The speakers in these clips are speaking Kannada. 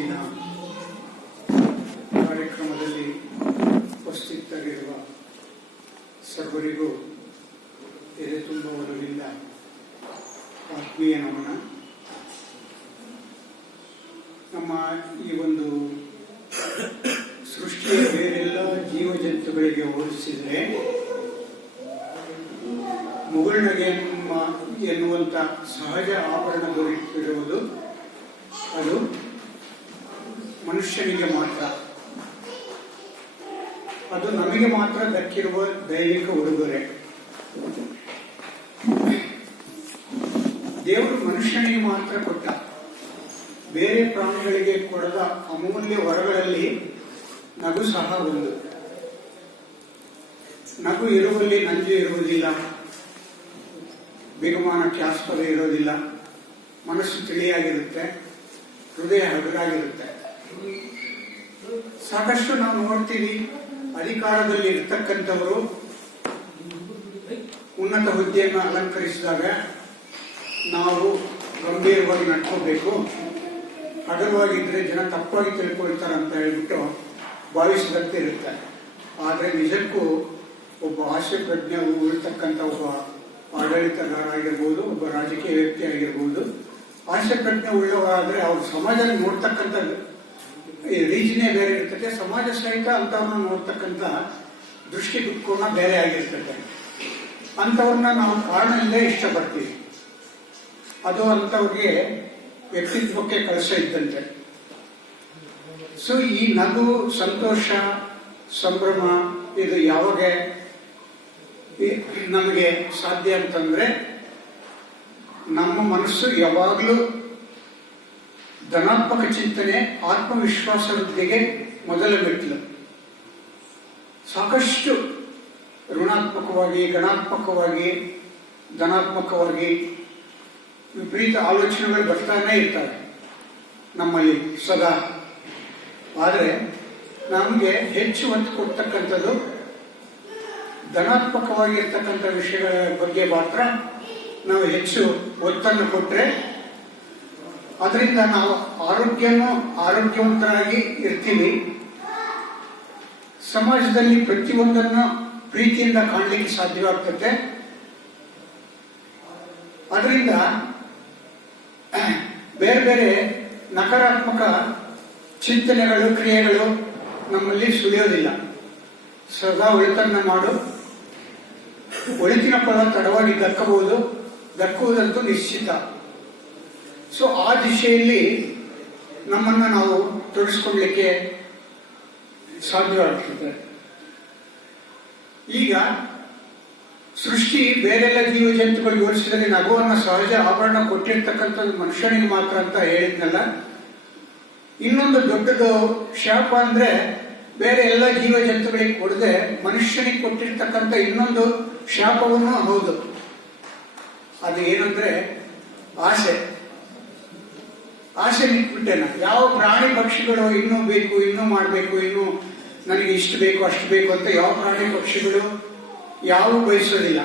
ಇಂದಿನ ಕಾರ್ಯಕ್ರಮದಲ್ಲಿ ಉಪಸ್ಥಿತರಿರುವ ಸರ್ವರಿಗೂ ಎದೆ ತುಂಬ ಒಲವಿಲ್ಲ ಆತ್ಮೀಯ ನಮನ. ನಮ್ಮ ಈ ಒಂದು ಸೃಷ್ಟಿಯ ಬೇರೆಲ್ಲ ಜೀವಜಂತುಗಳಿಗೆ ಹೋಲಿಸಿದರೆ ಮುಗುಳ್ನಗೆ ಎನ್ನುವಂಥ ಸಹಜ ಆಭರಣ ದೊರೆತಿರುವುದು ಅದು ಮನುಷ್ಯನಿಗೆ ಮಾತ್ರ. ಅದು ನಮಗೆ ಮಾತ್ರ ದಕ್ಕಿರುವ ದೈವಿಕ ಉಡುಗೊರೆ. ದೇವರು ಮನುಷ್ಯನಿಗೆ ಮಾತ್ರ ಕೊಟ್ಟ, ಬೇರೆ ಪ್ರಾಣಿಗಳಿಗೆ ಕೊಡದ ಅಮೂಲ್ಯ ವರಗಳಲ್ಲಿ ನಗು ಸಹ ಒಂದು. ನಗು ಇರುವಲ್ಲಿ ನಂಜು ಇರುವುದಿಲ್ಲ, ಬಿಗುಮಾನಕ್ಕೆ ಆಸ್ಪದ ಇರೋದಿಲ್ಲ, ಮನಸ್ಸು ತಿಳಿಯಾಗಿರುತ್ತೆ, ಹೃದಯ ಹಗುರಾಗಿರುತ್ತೆ. ಸಾಕಷ್ಟು ನಾವು ನೋಡ್ತೀವಿ, ಅಧಿಕಾರದಲ್ಲಿ ಇರ್ತಕ್ಕಂಥವರು ಉನ್ನತ ಹುದ್ದೆಯನ್ನು ಅಲಂಕರಿಸಿದಾಗ ನಾವು ಗಂಭೀರವಾಗಿ ನಡ್ಕೋಬೇಕು, ಹಗರವಾಗಿದ್ರೆ ಜನ ತಪ್ಪಾಗಿ ತಿಳ್ಕೊಳ್ತಾರೆ ಅಂತ ಹೇಳ್ಬಿಟ್ಟು ಭಾವಿಸಿದಂತೆ ಇರುತ್ತೆ. ಆದರೆ ನಿಜಕ್ಕೂ ಒಬ್ಬ ಹಾಸ್ಯ ಪ್ರಜ್ಞೆ ಉಳ್ತಕ್ಕಂಥ ಒಬ್ಬ ಆಡಳಿತಗಾರ ಆಗಿರ್ಬೋದು, ಒಬ್ಬ ರಾಜಕೀಯ ವ್ಯಕ್ತಿ ಆಗಿರ್ಬೋದು, ಹಾಸ್ಯ ಪ್ರಜ್ಞೆ ಉಳ್ಳವರಾದ್ರೆ ಅವ್ರು ಸಮಾಜದಲ್ಲಿ ನೋಡ್ತಕ್ಕಂಥ ರೀತಿನೇ ಬೇರೆ ಇರ್ತದೆ. ಸಮಾಜ ಸಹಿತ ಅಂತವ್ರನ್ನ ನೋಡ್ತಕ್ಕಂಥ ದೃಷ್ಟಿಕೋನ ಬೇರೆ ಆಗಿರ್ತದೆ. ಅಂಥವ್ರನ್ನ ನಾವು ಕಾರಣ ಇಲ್ಲೇ ಇಷ್ಟಪಡ್ತೀವಿ. ಅದು ಅಂಥವ್ರಿಗೆ ವ್ಯಕ್ತಿತ್ವಕ್ಕೆ ಕಳಸ ಇದ್ದಂತೆ. ಸೊ ಈ ನಗು, ಸಂತೋಷ, ಸಂಭ್ರಮ ಇದು ಯಾವಾಗ ನಮಗೆ ಸಾಧ್ಯ ಅಂತಂದ್ರೆ ನಮ್ಮ ಮನಸ್ಸು ಯಾವಾಗಲೂ ಧನಾತ್ಮಕ ಚಿಂತನೆ, ಆತ್ಮವಿಶ್ವಾಸ ವೃದ್ಧಿಗೆ ಮೊದಲ ಮೆಟ್ಟಿಲು. ಸಾಕಷ್ಟು ಋಣಾತ್ಮಕವಾಗಿ, ಗಣಾತ್ಮಕವಾಗಿ, ಧನಾತ್ಮಕವಾಗಿ ವಿಪರೀತ ಆಲೋಚನೆಗಳು ಬರ್ತಾನೆ ಇರ್ತವೆ ನಮ್ಮಲ್ಲಿ ಸದಾ. ಆದರೆ ನಮಗೆ ಹೆಚ್ಚು ಒತ್ತು ಕೊಡ್ತಕ್ಕಂಥದ್ದು ಧನಾತ್ಮಕವಾಗಿ ಇರ್ತಕ್ಕಂಥ ವಿಷಯಗಳ ಬಗ್ಗೆ ಮಾತ್ರ ನಾವು ಹೆಚ್ಚು ಒತ್ತನ್ನು ಕೊಟ್ಟರೆ ಅದರಿಂದ ನಾವು ಆರೋಗ್ಯವಂತರಾಗಿ ಇರ್ತೀವಿ. ಸಮಾಜದಲ್ಲಿ ಪ್ರತಿಯೊಂದನ್ನು ಪ್ರೀತಿಯಿಂದ ಕಾಣಲಿಕ್ಕೆ ಸಾಧ್ಯವಾಗ್ತದೆ. ಅದರಿಂದ ಬೇರೆ ಬೇರೆ ನಕಾರಾತ್ಮಕ ಚಿಂತನೆಗಳು, ಕ್ರಿಯೆಗಳು ನಮ್ಮಲ್ಲಿ ಸುಳಿಯೋದಿಲ್ಲ. ಸದಾ ಒಳಿತನ್ನ ಮಾಡು, ಒಳಿತಿನ ಫಲ ತಡವಾಗಿ ದಕ್ಕುವುದಂತೂ ನಿಶ್ಚಿತ. ಸೊ ಆ ದಿಶೆಯಲ್ಲಿ ನಮ್ಮನ್ನ ನಾವು ತೊಡಗಿಸ್ಕೊಳ್ಳಲಿಕ್ಕೆ ಸಾಧ್ಯವಾಗ್ತದೆ. ಈಗ ಸೃಷ್ಟಿ ಬೇರೆಲ್ಲ ಜೀವಜಂತುಗಳಿಗೆ ಹೋಲಿಸಿದರೆ ನಗುವನ್ನ ಸಹಜ ಆಭರಣ ಕೊಟ್ಟಿರ್ತಕ್ಕಂಥದ್ದು ಮನುಷ್ಯನಿಗೆ ಮಾತ್ರ ಅಂತ ಹೇಳಿದ್ನಲ್ಲ. ಇನ್ನೊಂದು ದೊಡ್ಡದು ಶಾಪ ಅಂದ್ರೆ ಬೇರೆ ಎಲ್ಲ ಜೀವಜಂತುಗಳಿಗೆ ಕೊಡದೆ ಮನುಷ್ಯನಿಗೆ ಕೊಟ್ಟಿರ್ತಕ್ಕಂಥ ಇನ್ನೊಂದು ಶಾಪವನ್ನು ಹೌದು. ಅದು ಏನಂದ್ರೆ ಆಸೆ. ಆಸೆ ನಿಂತ್ಬಿಟ್ಟೆನ. ಯಾವ ಪ್ರಾಣಿ ಪಕ್ಷಿಗಳು ಇನ್ನೂ ಬೇಕು, ಇನ್ನೂ ಮಾಡಬೇಕು, ಇನ್ನೂ ನನಗೆ ಇಷ್ಟು ಬೇಕು, ಅಷ್ಟು ಬೇಕು ಅಂತ ಯಾವ ಪ್ರಾಣಿ ಪಕ್ಷಿಗಳು ಯಾವ ಬಯಸೋದಿಲ್ಲ.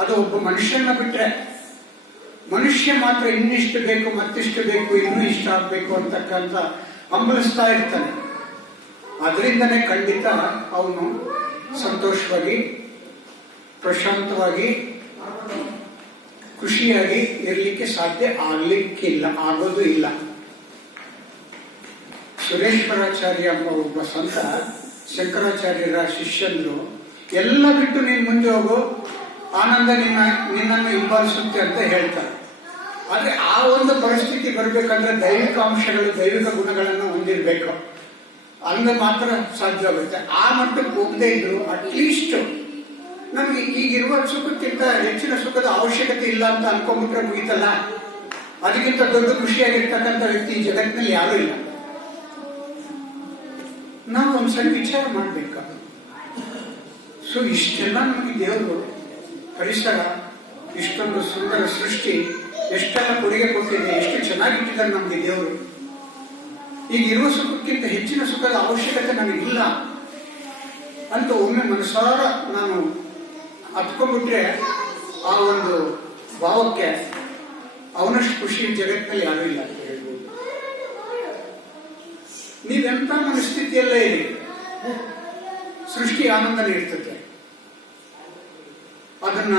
ಅದು ಒಬ್ಬ ಮನುಷ್ಯನ ಬಿಟ್ರೆ ಮನುಷ್ಯ ಮಾತ್ರ ಇನ್ನಿಷ್ಟು ಬೇಕು, ಮತ್ತಿಷ್ಟು ಬೇಕು, ಇನ್ನೂ ಇಷ್ಟ ಆಗ್ಬೇಕು ಅಂತಕ್ಕಂಥ ಹಂಬಲಿಸ್ತಾ ಇರ್ತಾನೆ. ಅದರಿಂದನೇ ಖಂಡಿತ ಅವನು ಸಂತೋಷವಾಗಿ, ಪ್ರಶಾಂತವಾಗಿ, ಖುಷಿಯಾಗಿ ಇರಲಿಕ್ಕೆ ಸಾಧ್ಯ ಆಗೋದು ಇಲ್ಲ. ಸುರೇಶ್ವರಾಚಾರ್ಯ ಎಂಬ ಒಬ್ಬ ಸಂತ ಶಂಕರಾಚಾರ್ಯರ ಶಿಷ್ಯಂದ್ರು ಎಲ್ಲ ಬಿಟ್ಟು ನೀನು ಮುಂದೆ ಹೋಗು, ಆನಂದ ನಿನ್ನನ್ನು ಹಿಂಬಾಲಿಸುತ್ತೆ ಅಂತ ಹೇಳ್ತಾರೆ. ಆದ್ರೆ ಆ ಒಂದು ಪರಿಸ್ಥಿತಿ ಬರಬೇಕಂದ್ರೆ ದೈವಿಕ ಅಂಶಗಳು, ದೈವಿಕ ಗುಣಗಳನ್ನು ಹೊಂದಿರಬೇಕು. ಅಂದ ಮಾತ್ರ ಸಾಧ್ಯವಾಗುತ್ತೆ. ಆ ಮಟ್ಟಕ್ಕೆ ಹೋಗದೆ ಇದ್ರು ಅಟ್ಲೀಸ್ಟ್ ನಮ್ಗೆ ಈಗಿರುವ ಸುಖಕ್ಕಿಂತ ಹೆಚ್ಚಿನ ಸುಖದ ಅವಶ್ಯಕತೆ ಇಲ್ಲ ಅಂತ ಅನ್ಕೊಂಡ್ಬಿಟ್ರೆ ಮುಗಿತಲ್ಲ. ಅದಕ್ಕಿಂತ ದೊಡ್ಡ ಖುಷಿಯಾಗಿರ್ತಕ್ಕಂಥ ವ್ಯಕ್ತಿ ಈ ಜಗತ್ತಿನಲ್ಲಿ ಯಾರೂ ಇಲ್ಲ. ನಾವು ಒಂದು ಸಣ್ಣ ವಿಚಾರ ಮಾಡ್ಬೇಕು. ಸೊ ಇಷ್ಟೆಲ್ಲ ನಮಗೆ ದೇವರು, ಪರಿಸರ, ಇಷ್ಟೊಂದು ಸುಂದರ ಸೃಷ್ಟಿ, ಎಷ್ಟೆಲ್ಲ ಕೊಡುಗೆ ಕೊಟ್ಟಿದೆ, ಎಷ್ಟು ಚೆನ್ನಾಗಿಟ್ಟಿದ್ದಾರೆ ನಮಗೆ ದೇವರು. ಈಗ ಇರುವ ಸುಖಕ್ಕಿಂತ ಹೆಚ್ಚಿನ ಸುಖದ ಅವಶ್ಯಕತೆ ನಮಗಿಲ್ಲ ಅಂತ ಒಮ್ಮೆ ಮನಸಾರ ನಾನು ಹತ್ಕೊಂಡ್ಬಿಟ್ರೆ ಆ ಒಂದು ಭಾವಕ್ಕೆ ಅವನಷ್ಟು ಖುಷಿ ಜಗತ್ತಿನಲ್ಲಿ ಯಾರೂ ಇಲ್ಲ ಅಂತ ಹೇಳ್ಬೋದು. ನೀವೆಂಥ ಮನಸ್ಥಿತಿಯಲ್ಲೇ ಇರಿ, ಸೃಷ್ಟಿ ಆನಂದ ನೀಡ್ತದೆ. ಅದನ್ನ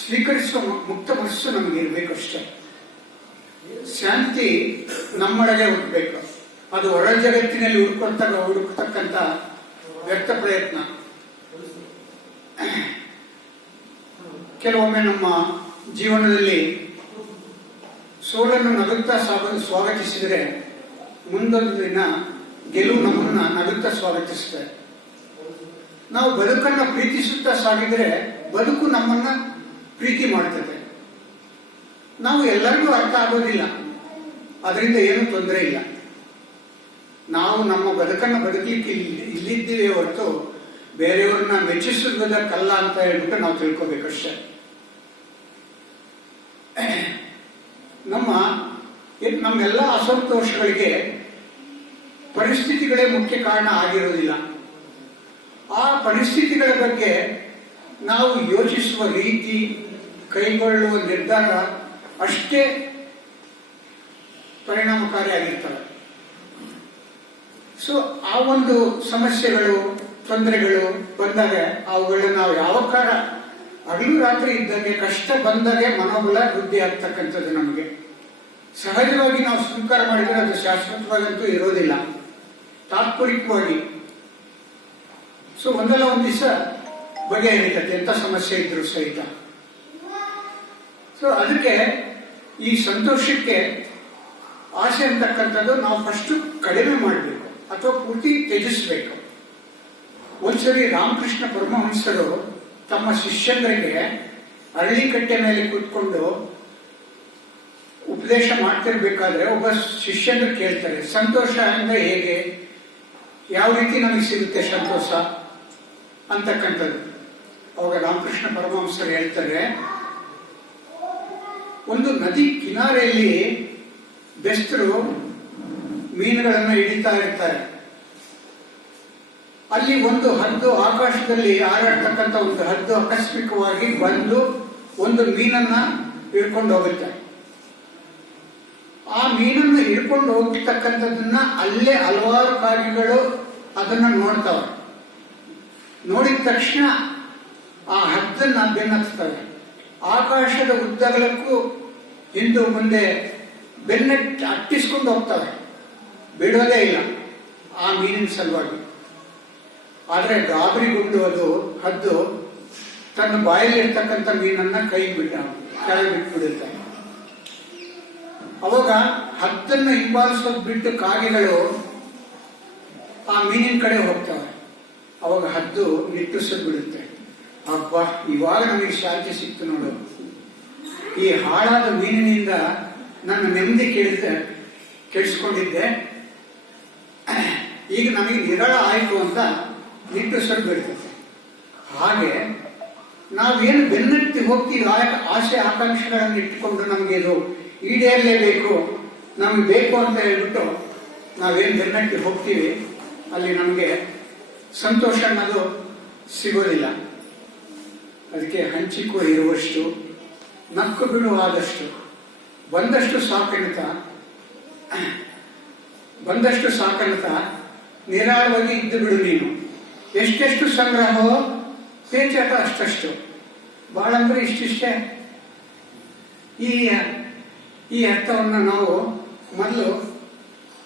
ಸ್ವೀಕರಿಸುವ ಮುಕ್ತ ಮನಸ್ಸು ನಮಗೆ ಇರಬೇಕಷ್ಟೇ. ಶಾಂತಿ ನಮ್ಮೊಳಗೆ ಹುಟ್ಟಬೇಕು. ಅದು ಹೊರ ಜಗತ್ತಿನಲ್ಲಿ ಹುಡುಕತಕ್ಕಂಥ ವ್ಯಕ್ತ ಪ್ರಯತ್ನ. ಕೆಲವೊಮ್ಮೆ ನಮ್ಮ ಜೀವನದಲ್ಲಿ ಸೋಲನ್ನು ನಗುತ್ತಾ ಸ್ವಾಗತಿಸಿದರೆ ಮುಂದೊಂದು ದಿನ ಗೆಲುವು ನಮ್ಮನ್ನ ನಗುತ್ತಾ ಸ್ವಾಗತಿಸುತ್ತೆ. ನಾವು ಬದುಕನ್ನ ಪ್ರೀತಿಸುತ್ತಾ ಸಾಗಿದರೆ ಬದುಕು ನಮ್ಮನ್ನ ಪ್ರೀತಿ ಮಾಡ್ತದೆ. ನಾವು ಎಲ್ಲರಿಗೂ ಅರ್ಥ ಆಗೋದಿಲ್ಲ, ಅದರಿಂದ ಏನೂ ತೊಂದರೆ ಇಲ್ಲ. ನಾವು ನಮ್ಮ ಬದುಕನ್ನು ಬದುಕಲಿಕ್ಕೆ ಇಲ್ಲಿದ್ದೀವಿ ಹೊರತು ಬೇರೆಯವ್ರನ್ನ ಮೆಚ್ಚಿಸುವುದಕ್ಕಲ್ಲ ಅಂತ ಹೇಳ್ಬಿಟ್ಟು ನಾವು ತಿಳ್ಕೋಬೇಕಷ್ಟೇ. ನಮ್ಮೆಲ್ಲ ಅಸಂತೋಷಗಳಿಗೆ ಪರಿಸ್ಥಿತಿಗಳೇ ಮುಖ್ಯ ಕಾರಣ ಆಗಿರುವುದಿಲ್ಲ. ಆ ಪರಿಸ್ಥಿತಿಗಳ ಬಗ್ಗೆ ನಾವು ಯೋಚಿಸುವ ರೀತಿ, ಕೈಗೊಳ್ಳುವ ನಿರ್ಧಾರ ಅಷ್ಟೇ ಪರಿಣಾಮಕಾರಿಯಾಗಿರ್ತವೆ. ಸೊ ಆ ಒಂದು ಸಮಸ್ಯೆಗಳು, ತೊಂದರೆಗಳು ಬಂದಾಗ ಅವುಗಳನ್ನ ನಾವು ಯಾವ ಕಾಲ ಹಗಲು ರಾತ್ರಿ ಇದ್ದಂಗೆ, ಕಷ್ಟ ಬಂದಾಗೆ ಮನೋಬಲ ವೃದ್ಧಿ ಆಗ್ತಕ್ಕಂಥದ್ದು ನಮಗೆ ಸಹಜವಾಗಿ ನಾವು ಸ್ವೀಕಾರ ಮಾಡಿದರೆ ಅದು ಶಾಶ್ವತವಾಗಂತೂ ಇರೋದಿಲ್ಲ, ತಾತ್ಪರ್ಯವಾಗಿ. ಸೊ ಒಂದಲ್ಲ ಒಂದು ದಿವಸ ಬಗೆಹರಿತದೆ, ಎಂಥ ಸಮಸ್ಯೆ ಇದ್ರು ಸಹಿತ. ಸೊ ಅದಕ್ಕೆ ಈ ಸಂತೋಷಕ್ಕೆ ಆಸೆ ಅಂತಕ್ಕಂಥದ್ದು ನಾವು ಫಸ್ಟ್ ಕಡಿಮೆ ಮಾಡಬೇಕು ಅಥವಾ ಪೂರ್ತಿ ತ್ಯಜಿಸಬೇಕು. ಒಂದ್ಸರಿ ರಾಮಕೃಷ್ಣ ಪರಮಹಂಸರು ತಮ್ಮ ಶಿಷ್ಯಂದರಿಗೆ ಅರಳಿಕಟ್ಟೆ ಮೇಲೆ ಕೂತ್ಕೊಂಡು ಉಪದೇಶ ಮಾಡ್ತಿರ್ಬೇಕಾದ್ರೆ ಒಬ್ಬ ಶಿಷ್ಯಂದ್ರು ಕೇಳ್ತಾರೆ, ಸಂತೋಷ ಅಂದ್ರೆ ಹೇಗೆ, ಯಾವ ರೀತಿ ನಮಗೆ ಸಿಗುತ್ತೆ ಸಂತೋಷ ಅಂತಕ್ಕಂಥದ್ದು. ಅವಾಗ ರಾಮಕೃಷ್ಣ ಪರಮಹಂಸರು ಹೇಳ್ತಾರೆ, ಒಂದು ನದಿ ಕಿನಾರೆಯಲ್ಲಿ ಬೆಸ್ತರು ಮೀನುಗಳನ್ನ ಹಿಡಿತಾ ಇರ್ತಾರೆ. ಅಲ್ಲಿ ಒಂದು ಹದ್ದು, ಆಕಾಶದಲ್ಲಿ ಹಾರಾಡ್ತಕ್ಕಂಥ ಒಂದು ಹದ್ದು ಆಕಸ್ಮಿಕವಾಗಿ ಬಂದು ಒಂದು ಮೀನನ್ನ ಹಿಡ್ಕೊಂಡು ಹೋಗುತ್ತೆ. ಆ ಮೀನನ್ನು ಹಿಡ್ಕೊಂಡು ಹೋಗ್ತಕ್ಕಂಥದ್ದನ್ನ ಅಲ್ಲೇ ಹಲವಾರು ಕಾಗೆಗಳು ಅದನ್ನ ನೋಡ್ತವೆ. ನೋಡಿದ ತಕ್ಷಣ ಆ ಹದ್ದನ್ನ ಬೆನ್ನತ್ತವೆ. ಆಕಾಶದ ಉದ್ದಗಲಕ್ಕೂ ಹಿಂದು ಮುಂದೆ ಬೆನ್ನಟ್ಟಿ ಅಟ್ಟಿಸ್ಕೊಂಡು ಹೋಗ್ತವೆ, ಬಿಡೋದೇ ಇಲ್ಲ ಆ ಮೀನಿನ ಸಲುವಾಗಿ. ಆದ್ರೆ ಗಾಬರಿಗೊಂಡು ಅದು ಹದ್ದು ತನ್ನ ಬಾಯಲ್ಲಿರ್ತಕ್ಕಂಥ ಮೀನನ್ನ ಕೆಳಗೆ ಬಿಟ್ಬಿಡುತ್ತೆ. ಅವಾಗ ಹದ್ದನ್ನ ಹಿಂಬಾಲಿಸೋದು ಬಿಟ್ಟು ಕಾಗೆಗಳು ಆ ಮೀನಿನ ಕಡೆ ಹೋಗ್ತವೆ. ಅವಾಗ ಹದ್ದು ನಿಟ್ಟುಸಿದು ಬಿಡುತ್ತೆ. ಅಬ್ಬಾ, ಇವಾಗ ನನಗೆ ಶಾಂತಿ ಸಿಕ್ತು ನೋಡು, ಈ ಹಾಳಾದ ಮೀನಿನಿಂದ ನನ್ನ ನೆಮ್ಮದಿ ಕೆಡಿಸ್ಕೊಂಡಿದ್ದೆ, ಈಗ ನನಗೆ ನಿರಳ ಆಯಿತು ಅಂತ ನಿಟ್ಟುಸಿದು ಬಿಡ್ತದೆ. ಹಾಗೆ ನಾವೇನು ಬೆನ್ನಟ್ಟಿ ಹೋಗ್ತೀವಿ, ಆಸೆ ಆಕಾಂಕ್ಷೆಗಳನ್ನು ಇಟ್ಟುಕೊಂಡು ನಮಗೆ ಇದು ಈಡೇರಲೇಬೇಕು, ನಮಗೆ ಬೇಕು ಅಂತ ಹೇಳ್ಬಿಟ್ಟು ನಾವೇನು ಬೆನ್ನಟ್ಟಿ ಹೋಗ್ತೀವಿ, ಅಲ್ಲಿ ನಮಗೆ ಸಂತೋಷ ಅನ್ನೋದು ಸಿಗೋದಿಲ್ಲ. ಅದಕ್ಕೆ ಹಂಚಿಕೋ ಇರುವಷ್ಟು, ನಕ್ಕು ಬಿಡುವಾದಷ್ಟು, ಬಂದಷ್ಟು ಸಾಕನ್ನುತ್ತಾ ನಿರಾಳವಾಗಿ ಇದ್ದು ಬಿಡು ನೀನು. ಎಷ್ಟೆಷ್ಟು ಸಂಗ್ರಹವೋ ಪೇಚಾಟ ಅಷ್ಟಷ್ಟು, ಬಹಳ ಅಂದ್ರೆ ಇಷ್ಟಿಷ್ಟೇ. ಈ ಅರ್ಥವನ್ನು ನಾವು ಮೊದಲು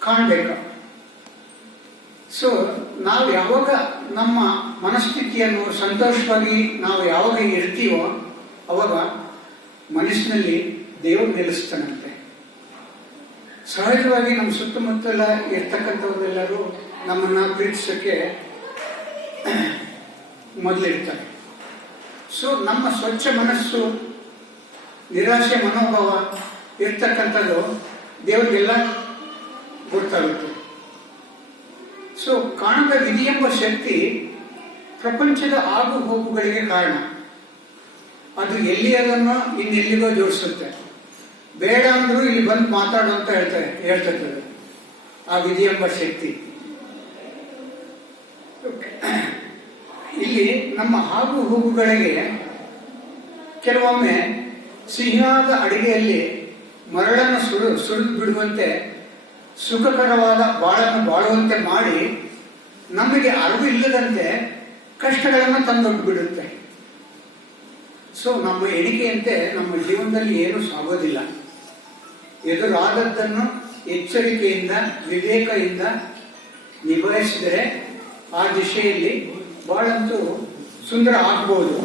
ಕಾಣಬೇಕು. ಸೊ ನಾವು ಯಾವಾಗ ನಮ್ಮ ಮನಸ್ಥಿತಿಯನ್ನು ಸಂತೋಷವಾಗಿ ನಾವು ಯಾವಾಗ ಇರ್ತೀವೋ ಅವಾಗ ಮನಸ್ಸಿನಲ್ಲಿ ದೇವರು ನಿಲ್ಲಿಸ್ತಾನಂತೆ. ಸಹಜವಾಗಿ ನಮ್ಮ ಸುತ್ತಮುತ್ತಲ ಇರ್ತಕ್ಕಂಥವರೆಲ್ಲರೂ ನಮ್ಮನ್ನ ಪ್ರೀತಿಸೋಕ್ಕೆ ಮೊದಲಿರ್ತಾರೆ. ಸೊ ನಮ್ಮ ಸ್ವಚ್ಛ ಮನಸ್ಸು, ನಿರಾಶೆ ಮನೋಭಾವ ಇರ್ತಕ್ಕಂಥದ್ದು ದೇವರಿಗೆಲ್ಲ ಗೊತ್ತಾಗುತ್ತೆ. ಸೊ ಕಾಣದ ವಿಧಿ ಎಂಬ ಶಕ್ತಿ ಪ್ರಪಂಚದ ಆಗು ಹೋಗುಗಳಿಗೆ ಕಾರಣ. ಅದು ಎಲ್ಲಿಯದನ್ನು ಇನ್ನೆಲ್ಲಿಗೋ ಜೋಡಿಸುತ್ತೆ. ಬೇಡ ಅಂದ್ರೂ ಇಲ್ಲಿ ಬಂದು ಮಾತಾಡು ಅಂತ ಹೇಳ್ತದೆ ಆ ವಿಧಿ ಎಂಬ ಶಕ್ತಿ. ಇಲ್ಲಿ ನಮ್ಮ ಆಗು ಹೋಗುಗಳಿಗೆ ಕೆಲವೊಮ್ಮೆ ಸಿಹಿಯಾದ ಅಡಿಗೆಯಲ್ಲಿ ಮರಳನ್ನು ಸುರಿದು ಬಿಡುವಂತೆ ಸುಖಕರವಾದ ಬಾಳನ್ನು ಬಾಳುವಂತೆ ಮಾಡಿ ನಮಗೆ ಅರಿವು ಇಲ್ಲದಂತೆ ಕಷ್ಟಗಳನ್ನು ತಂದೊಡ್ಡು ಬಿಡುತ್ತೆ. ಸೊ ನಮ್ಮ ಎಣಿಕೆಯಂತೆ ನಮ್ಮ ಜೀವನದಲ್ಲಿ ಏನೂ ಸಾಗೋದಿಲ್ಲ. ಎದುರಾದದ್ದನ್ನು ಎಚ್ಚರಿಕೆಯಿಂದ ವಿವೇಕದಿಂದ ನಿಭಾಯಿಸಿದರೆ ಆ ದಿಶೆಯಲ್ಲಿ ಬಹಳಂತೂ ಸುಂದರ ಆಗ್ಬೋದು.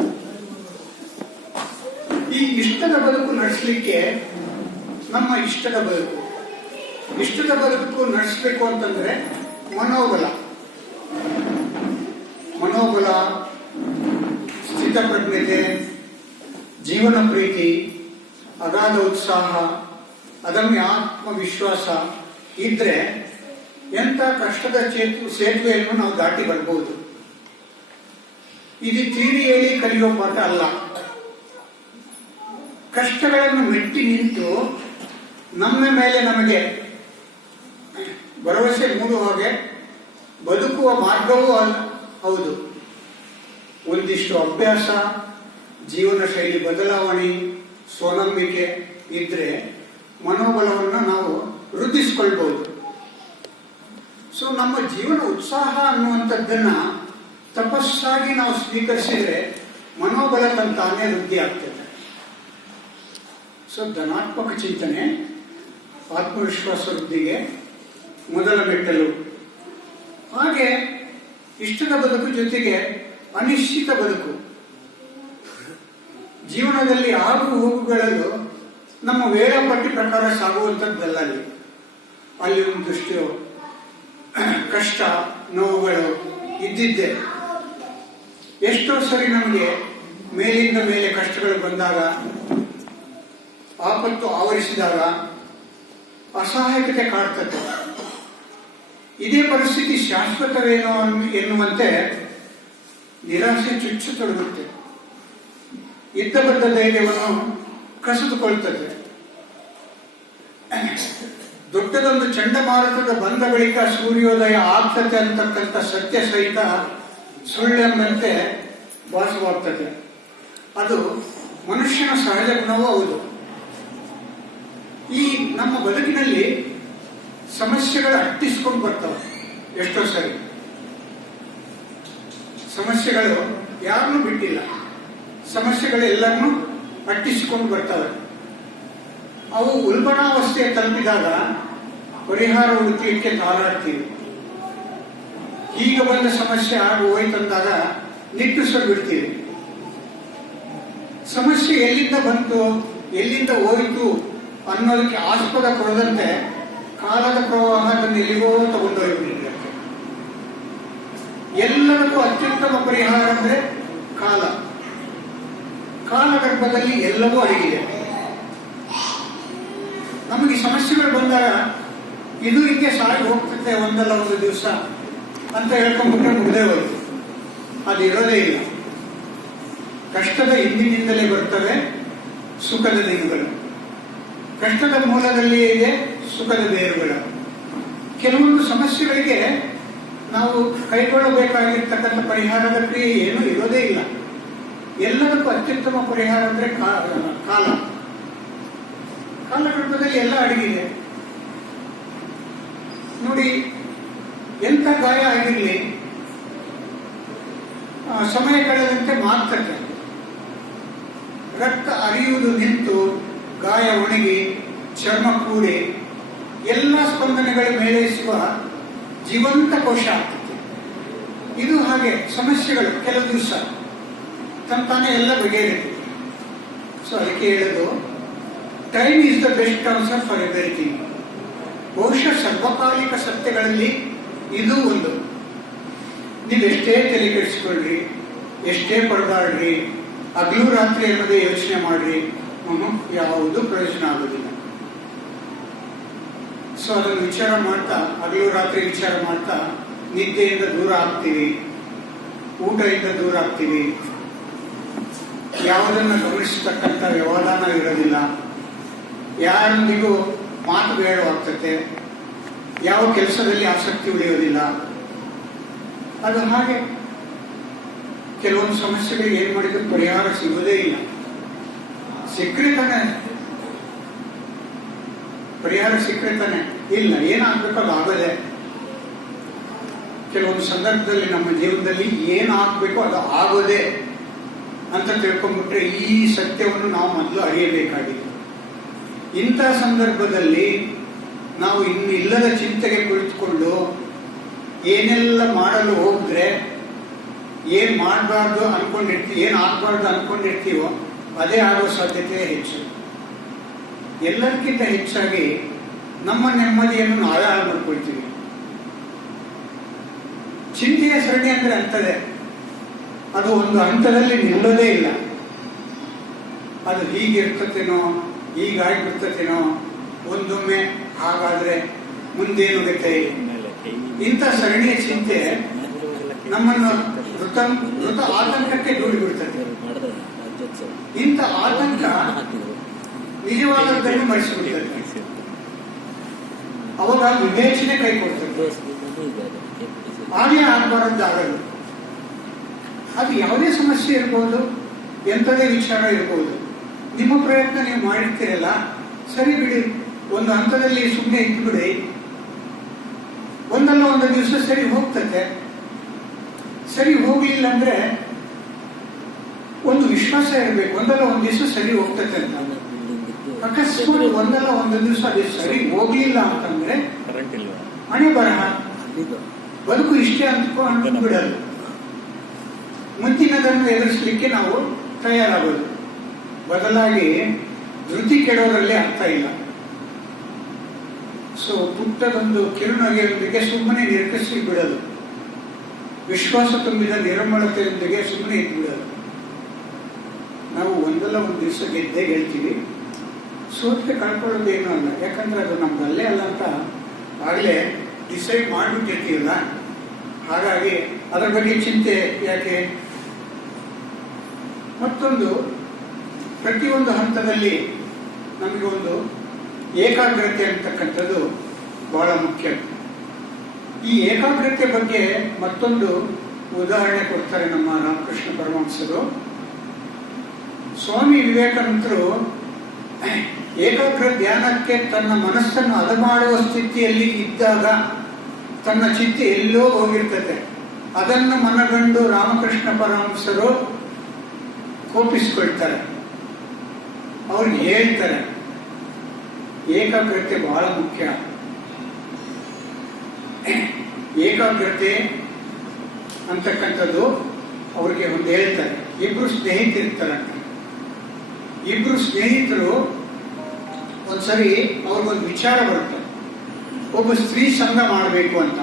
ಈ ಇಷ್ಟದ ಬದುಕು ನಡೆಸಲಿಕ್ಕೆ ನಮ್ಮ ಇಷ್ಟದ ಬದುಕು ನಡೆಸಬೇಕು ಅಂತಂದ್ರೆ ಮನೋಬಲ, ಸ್ಥಿತಪ್ರಜ್ಞತೆ, ಜೀವನ ಪ್ರೀತಿ, ಅಗಾಧ ಉತ್ಸಾಹ, ಅದಮ್ಯ ಆತ್ಮವಿಶ್ವಾಸ ಇದ್ರೆ ಎಂಥ ಕಷ್ಟದ ಸೇತುವೆಯನ್ನು ನಾವು ದಾಟಿ ಬರ್ಬೋದು. ಇದು ಥಿಯರಿಯಲ್ಲಿ ಕಲಿಯೋ ಪಾಠ ಅಲ್ಲ. ಕಷ್ಟಗಳನ್ನು ಮೆಟ್ಟಿ ನಿಂತು ನಮ್ಮ ಮೇಲೆ ನಮಗೆ ಭರವಸೆ ಮೂಡುವ ಹಾಗೆ ಬದುಕುವ ಮಾರ್ಗವೂ ಹೌದು. ಒಂದಿಷ್ಟು ಅಭ್ಯಾಸ, ಜೀವನ ಶೈಲಿ ಬದಲಾವಣೆ, ಸ್ವನಂಬಿಕೆ ಇದ್ರೆ ಮನೋಬಲವನ್ನು ನಾವು ವೃದ್ಧಿಸಿಕೊಳ್ಬಹುದು. ಸೊ ನಮ್ಮ ಜೀವನ ಉತ್ಸಾಹ ಅನ್ನುವಂಥದ್ದನ್ನ ತಪಸ್ಸಾಗಿ ನಾವು ಸ್ವೀಕರಿಸಿದ್ರೆ ಮನೋಬಲ ತಾನೇ ವೃದ್ಧಿ ಆಗ್ತದೆ. ಸೊ ಧನಾತ್ಮಕ ಚಿಂತನೆ ಆತ್ಮವಿಶ್ವಾಸ ವೃದ್ಧಿಗೆ ಮೊದಲ ಮೆಟ್ಟಲು. ಹಾಗೆ ಇಷ್ಟದ ಬದುಕು ಜೊತೆಗೆ ಅನಿಶ್ಚಿತ ಬದುಕು. ಜೀವನದಲ್ಲಿ ಆಗು ಹೋಗುಗಳಲ್ಲೂ ನಮ್ಮ ವೇಳಾಪಟ್ಟಿ ಪ್ರಕಾರ ಸಾಗುವಂಥದ್ದಲ್ಲ. ಅಲ್ಲಿ ಒಂದಷ್ಟು ಕಷ್ಟ ನೋವುಗಳು ಇದ್ದಿದ್ದೆ. ಎಷ್ಟೋ ಸರಿ ನಮಗೆ ಮೇಲಿಂದ ಮೇಲೆ ಕಷ್ಟಗಳು ಬಂದಾಗ, ಆಪತ್ತು ಆವರಿಸಿದಾಗ ಅಸಹಾಯಕತೆ ಕಾಡ್ತದೆ. ಇದೇ ಪರಿಸ್ಥಿತಿ ಶಾಶ್ವತವೇನೋ ಎನ್ನುವಂತೆ ನಿರಾಸೆ ಚುಚ್ಚತೊಡಗುತ್ತೆ. ಇದ್ದ ಬದ್ದ ಧೈರ್ಯವನ್ನು ಕಸಿದುಕೊಳ್ತದೆ. ದೊಡ್ಡದೊಂದು ಚಂಡಮಾರುತದ ಬಂದ ಬಳಿಕ ಸೂರ್ಯೋದಯ ಆಗ್ತದೆ ಅಂತಕ್ಕಂಥ ಸತ್ಯ ಸಹಿತ ಸುಳ್ಳೆಂಬಂತೆ ಭಾಸವಾಗ್ತದೆ. ಅದು ಮನುಷ್ಯನ ಸಹಜ ಗುಣವೂ ಹೌದು. ಈ ನಮ್ಮ ಬದುಕಿನಲ್ಲಿ ಸಮಸ್ಯೆಗಳು ಅಟ್ಟಿಸ್ಕೊಂಡು ಬರ್ತವೆ. ಎಷ್ಟೋ ಸರಿ ಸಮಸ್ಯೆಗಳು ಯಾರನ್ನೂ ಬಿಟ್ಟಿಲ್ಲ. ಸಮಸ್ಯೆಗಳು ಎಲ್ಲರನ್ನೂ ಅಟ್ಟಿಸಿಕೊಂಡು ಬರ್ತವೆ. ಅವು ಉಲ್ಬಣಾವಸ್ಥೆಗೆ ತಲುಪಿದಾಗ ಪರಿಹಾರ ಹುಡುಕಲಿಕ್ಕೆ ತಾರಾಡ್ತೀವಿ. ಈಗ ಬಂದ ಸಮಸ್ಯೆ ಆಗಿ ಹೋಯ್ತಂದಾಗ ನಿಟ್ಟುಸಲು ಬಿಡ್ತೀವಿ. ಸಮಸ್ಯೆ ಎಲ್ಲಿಂದ ಬಂತು, ಎಲ್ಲಿಂದ ಹೋಯಿತು ಅನ್ನೋದಕ್ಕೆ ಆಸ್ಪದ ಕೊಡದಂತೆ ಕಾಲದ ಪ್ರವಾಹ ಅದನ್ನು ಎಲ್ಲಿಗೋ ತಗೊಂಡೋಗ್ಬಿಟ್ಟಿದೆ. ಎಲ್ಲದಕ್ಕೂ ಅತ್ಯುತ್ತಮ ಪರಿಹಾರ ಅಂದ್ರೆ ಕಾಲಗರ್ಭದಲ್ಲಿ ಎಲ್ಲವೂ ಅಡಗಿದೆ. ನಮಗೆ ಸಮಸ್ಯೆಗಳು ಬಂದಾಗ ಇದು ಹಿಂಗೆ ಸಾಗಿ ಹೋಗ್ತದೆ ಒಂದಲ್ಲ ಒಂದು ದಿವಸ ಅಂತ ಹೇಳ್ಕೊಂಡ್ಬಿಟ್ರೆ ಮುಗ್ದೇ ಹೋಯ್ತು. ಅದು ಇರೋದೇ ಇಲ್ಲ. ಕಷ್ಟದ ಹಿಂದಿನಿಂದಲೇ ಬರ್ತವೆ ಸುಖದ ದಿನಗಳು. ಕಷ್ಟದ ಮೂಲದಲ್ಲಿಯೇ ಇದೆ ಸುಖದ ಬೇರುಗಳು. ಕೆಲವೊಂದು ಸಮಸ್ಯೆಗಳಿಗೆ ನಾವು ಕೈಗೊಳ್ಳಬೇಕಾಗಿರ್ತಕ್ಕಂಥ ಪರಿಹಾರದ ಕ್ರಿಯೆ ಏನೂ ಇರೋದೇ ಇಲ್ಲ. ಎಲ್ಲದಕ್ಕೂ ಅತ್ಯುತ್ತಮ ಪರಿಹಾರ ಅಂದ್ರೆ ಕಾಲಗರ್ಭದಲ್ಲಿ ಎಲ್ಲ ಅಡಗಿದೆ. ನೋಡಿ, ಎಂಥ ಗಾಯ ಆಗಿರಲಿ ಸಮಯ ಕಳೆದಂತೆ ಮಾರ್ತದೆ. ರಕ್ತ ಹರಿಯುವುದು ನಿಂತು ಗಾಯ ಒಣಗಿ ಚರ್ಮ ಕೂಡಿ ಎಲ್ಲ ಸ್ಪಂದನೆಗಳ ಮೇಳೈಸುವ ಜೀವಂತ ಕೋಶ ಆಗ್ತದೆ. ಇದು ಹಾಗೆ ಸಮಸ್ಯೆಗಳು ಕೆಲವು ದಿವಸ ತಾನೇ ಎಲ್ಲ ಬಗೆಹರಿತು. ಸೊ ಅದಕ್ಕೆ ಹೇಳೋದು, time is the best answer for everything. ಬಹುಶಃ ಸರ್ವಕಾಲಿಕ ಸತ್ಯಗಳಲ್ಲಿ ಇದು ಒಂದು. ನೀವೆಷ್ಟೇ ತಲೆ ಕೆಡಿಸ್ಕೊಳ್ರಿ, ಎಷ್ಟೇ ಪರದಾಡ್ರಿ, ಹಗಲು ರಾತ್ರಿ ಅನ್ನೋದೇ ಯೋಚನೆ ಮಾಡ್ರಿ, ಯಾವುದು ಪ್ರಯೋಜನ ಆಗೋದಿಲ್ಲ. ಸೊ ಅದನ್ನು ವಿಚಾರ ಮಾಡ್ತಾ, ಹಗಲು ರಾತ್ರಿ ವಿಚಾರ ಮಾಡ್ತಾ ನಿದ್ದೆಯಿಂದ ದೂರ ಆಗ್ತೀವಿ, ಊಟದಿಂದ ದೂರ ಆಗ್ತೀವಿ, ಯಾವುದನ್ನು ಗಮನಿಸತಕ್ಕಂಥ ವ್ಯವಧಾನ ಇರೋದಿಲ್ಲ, ಯಾರೊಂದಿಗೂ ಮಾತು ಬೇಡವಾಗ್ತದೆ, ಯಾವ ಕೆಲಸದಲ್ಲಿ ಆಸಕ್ತಿ ಉಳಿಯೋದಿಲ್ಲ. ಅದು ಹಾಗೆ ಕೆಲವೊಂದು ಸಮಸ್ಯೆಗಳಿಗೆ ಏನ್ ಮಾಡಿದ್ರು ಪರಿಹಾರ ಸಿಗೋದೇ ಇಲ್ಲ. ಸಿಕ್ಕರೆ ತಾನೆ ಪರಿಹಾರ ಸಿಕ್ಕರೆ ತಾನೆ. ಇಲ್ಲ, ಏನಾಗಬೇಕು ಅದು ಆಗೋದೆ. ಕೆಲವೊಂದು ಸಂದರ್ಭದಲ್ಲಿ ನಮ್ಮ ಜೀವನದಲ್ಲಿ ಏನಾಗಬೇಕು ಅದು ಆಗೋದೆ ಅಂತ ತಿಳ್ಕೊಂಡ್ಬಿಟ್ರೆ ಈ ಸತ್ಯವನ್ನು ನಾವು ಮೊದಲು ಅರಿಯಬೇಕಾಗಿದೆ. ಇಂಥ ಸಂದರ್ಭದಲ್ಲಿ ನಾವು ಇನ್ನಿಲ್ಲದ ಚಿಂತೆಗೆ ಕುಳಿತುಕೊಂಡು ಏನೆಲ್ಲ ಮಾಡಲು ಹೋದ್ರೆ ಏನ್ ಮಾಡಬಾರ್ದು ಅನ್ಕೊಂಡಿರ್ತೀವಿ, ಏನ್ ಆಗ್ಬಾರ್ದು ಅನ್ಕೊಂಡಿರ್ತೀವೋ ಅದೇ ಆಗೋ ಸಾಧ್ಯತೆ ಹೆಚ್ಚು. ಎಲ್ಲರಿಗಿಂತ ಹೆಚ್ಚಾಗಿ ನಮ್ಮ ನೆಮ್ಮದಿಯನ್ನು ನಾವೇ ಹಾಳು ಮಾಡ್ಕೊಳ್ತೀವಿ. ಚಿಂತೆಯ ಸರಣಿ ಅಂದ್ರೆ ಅಂತದೆ, ಅದು ಒಂದು ಹಂತದಲ್ಲಿ ನಿಲ್ಲೋದೇ ಇಲ್ಲ. ಅದು ಹೀಗಿರ್ತತೇನೋ, ಹೀಗಾಗ್ಬಿಡ್ತತೇನೋ, ಒಂದೊಮ್ಮೆ ಹಾಗಾದ್ರೆ ಮುಂದೇನು ಗತೆ. ಇಂಥ ಸರಣಿಯ ಚಿಂತೆ ನಮ್ಮನ್ನು ಮೃತ ಆತಂಕಕ್ಕೆ ದೂಡಿಬಿಡ್ತದೆ. ಇಂಥ ಆತಂಕ ನಿಜವಾದದ್ದನ್ನು ಮರೆಸಿಬಿಡ್ತದೆ. ಅವಾಗ ವಿವೇಚನೆ ಕೈ ಕೊಡ್ತದೆ. ಹಾಗೆ ಆಗಬಾರದ್ದಾಗದು. ಅದು ಯಾವುದೇ ಸಮಸ್ಯೆ ಇರ್ಬೋದು, ಎಂಥದೇ ವಿಚಾರ ಇರ್ಬೋದು. ನಿಮ್ಮ ಪ್ರಯತ್ನ ನೀವು ಮಾಡಿರ್ತೀರಲ್ಲ, ಸರಿ ಬಿಡಿ, ಒಂದು ಹಂತದಲ್ಲಿ ಸುಮ್ಮನೆ ಇದ್ಬಿಡಿ. ಒಂದಲ್ಲ ಒಂದು ದಿವಸ ಸರಿ ಹೋಗ್ತದೆ. ಸರಿ ಹೋಗ್ಲಿಲ್ಲ ಅಂದ್ರೆ ಒಂದು ವಿಶ್ವಾಸ ಇರಬೇಕು, ಒಂದಲ್ಲ ಒಂದು ದಿವಸ ಸರಿ ಹೋಗ್ತದೆ ಅಂತ. ಅಕಸ್ಮಾತ್ ಒಂದಲ್ಲ ಒಂದು ದಿವಸ ಅದು ಸರಿ ಹೋಗ್ಲಿಲ್ಲ ಅಂತಂದ್ರೆ ಹಣೆ ಬರಹ, ಬದುಕು ಇಷ್ಟೇ ಅಂದ್ಕೊಂಡು ಬಿಡೋದು. ಮುಂದಿನದನ್ನು ಎದುರಿಸಲಿಕ್ಕೆ ನಾವು ತಯಾರಾಗೋದು. ಬದಲಾಗಿ ಧೃತಿ ಕೆಡೋದ್ರಲ್ಲಿ ಅರ್ಥ ಇಲ್ಲ. ಸೊ ಪುಟ್ಟದೊಂದು ಕಿರುನಗೆಯೊಂದಿಗೆ ಸುಮ್ಮನೆ ನಿರ್ಕರಿಸಿ ಬಿಡೋದು, ವಿಶ್ವಾಸ ತುಂಬಿದ ನಿರ್ಮಲತೆಯೊಂದಿಗೆ ಸುಮ್ಮನೆ ಇದ್ದು ಬಿಡೋದು. ನಾವು ಒಂದಲ್ಲ ಒಂದು ದಿವಸ ಗೆದ್ದೇ ಗೆಲ್ತೀವಿ. ಸೋತಿಗೆ ಕಳ್ಕೊಳ್ಳೋದು ಏನೂ ಅಲ್ಲ, ಯಾಕಂದ್ರೆ ಅದು ನಮ್ದಲ್ಲೇ ಅಲ್ಲ ಅಂತ ಆಗಲೇ ಡಿಸೈಡ್ ಮಾಡಿಬಿಟ್ಟಿರ್ತೀವಲ್ಲ. ಹಾಗಾಗಿ ಅದರ ಬಗ್ಗೆ ಚಿಂತೆ ಯಾಕೆ? ಮತ್ತೊಂದು, ಪ್ರತಿಯೊಂದು ಹಂತದಲ್ಲಿ ನಮಗೆ ಒಂದು ಏಕಾಗ್ರತೆ ಅಂತಕ್ಕಂಥದ್ದು ಬಹಳ ಮುಖ್ಯ. ಈ ಏಕಾಗ್ರತೆ ಬಗ್ಗೆ ಮತ್ತೊಂದು ಉದಾಹರಣೆ ಕೊಡ್ತಾರೆ ನಮ್ಮ ರಾಮಕೃಷ್ಣ ಪರಮಹಂಸರು. ಸ್ವಾಮಿ ವಿವೇಕಾನಂದರು ಏಕಾಗ್ರ ಧ್ಯಾನಕ್ಕೆ ತನ್ನ ಮನಸ್ಸನ್ನು ಹದಮಾಡುವ ಸ್ಥಿತಿಯಲ್ಲಿ ಇದ್ದಾಗ ತನ್ನ ಚಿತ್ತ ಎಲ್ಲೋ ಹೋಗಿರ್ತದೆ. ಅದನ್ನು ಮನಗಂಡು ರಾಮಕೃಷ್ಣ ಪರಮಹಂಸರು ಕೋಪಿಸಿಕೊಳ್ತಾರೆ. ಅವ್ರಿಗೆ ಹೇಳ್ತಾರೆ, ಏಕಾಗ್ರತೆ ಬಹಳ ಮುಖ್ಯ. ಏಕಾಗ್ರತೆ ಅಂತಕ್ಕಂಥದ್ದು ಅವ್ರಿಗೆ ಒಂದು ಹೇಳ್ತಾರೆ. ಇಬ್ರು ಸ್ನೇಹಿತರಿರ್ತಾರಂತೆ. ಇಬ್ರು ಸ್ನೇಹಿತರು ಒಂದ್ಸರಿ ಅವ್ರಿಗೊಂದು ವಿಚಾರ ಬರುತ್ತೆ, ಒಬ್ಬ ಸ್ತ್ರೀ ಸಂಘ ಮಾಡಬೇಕು ಅಂತ.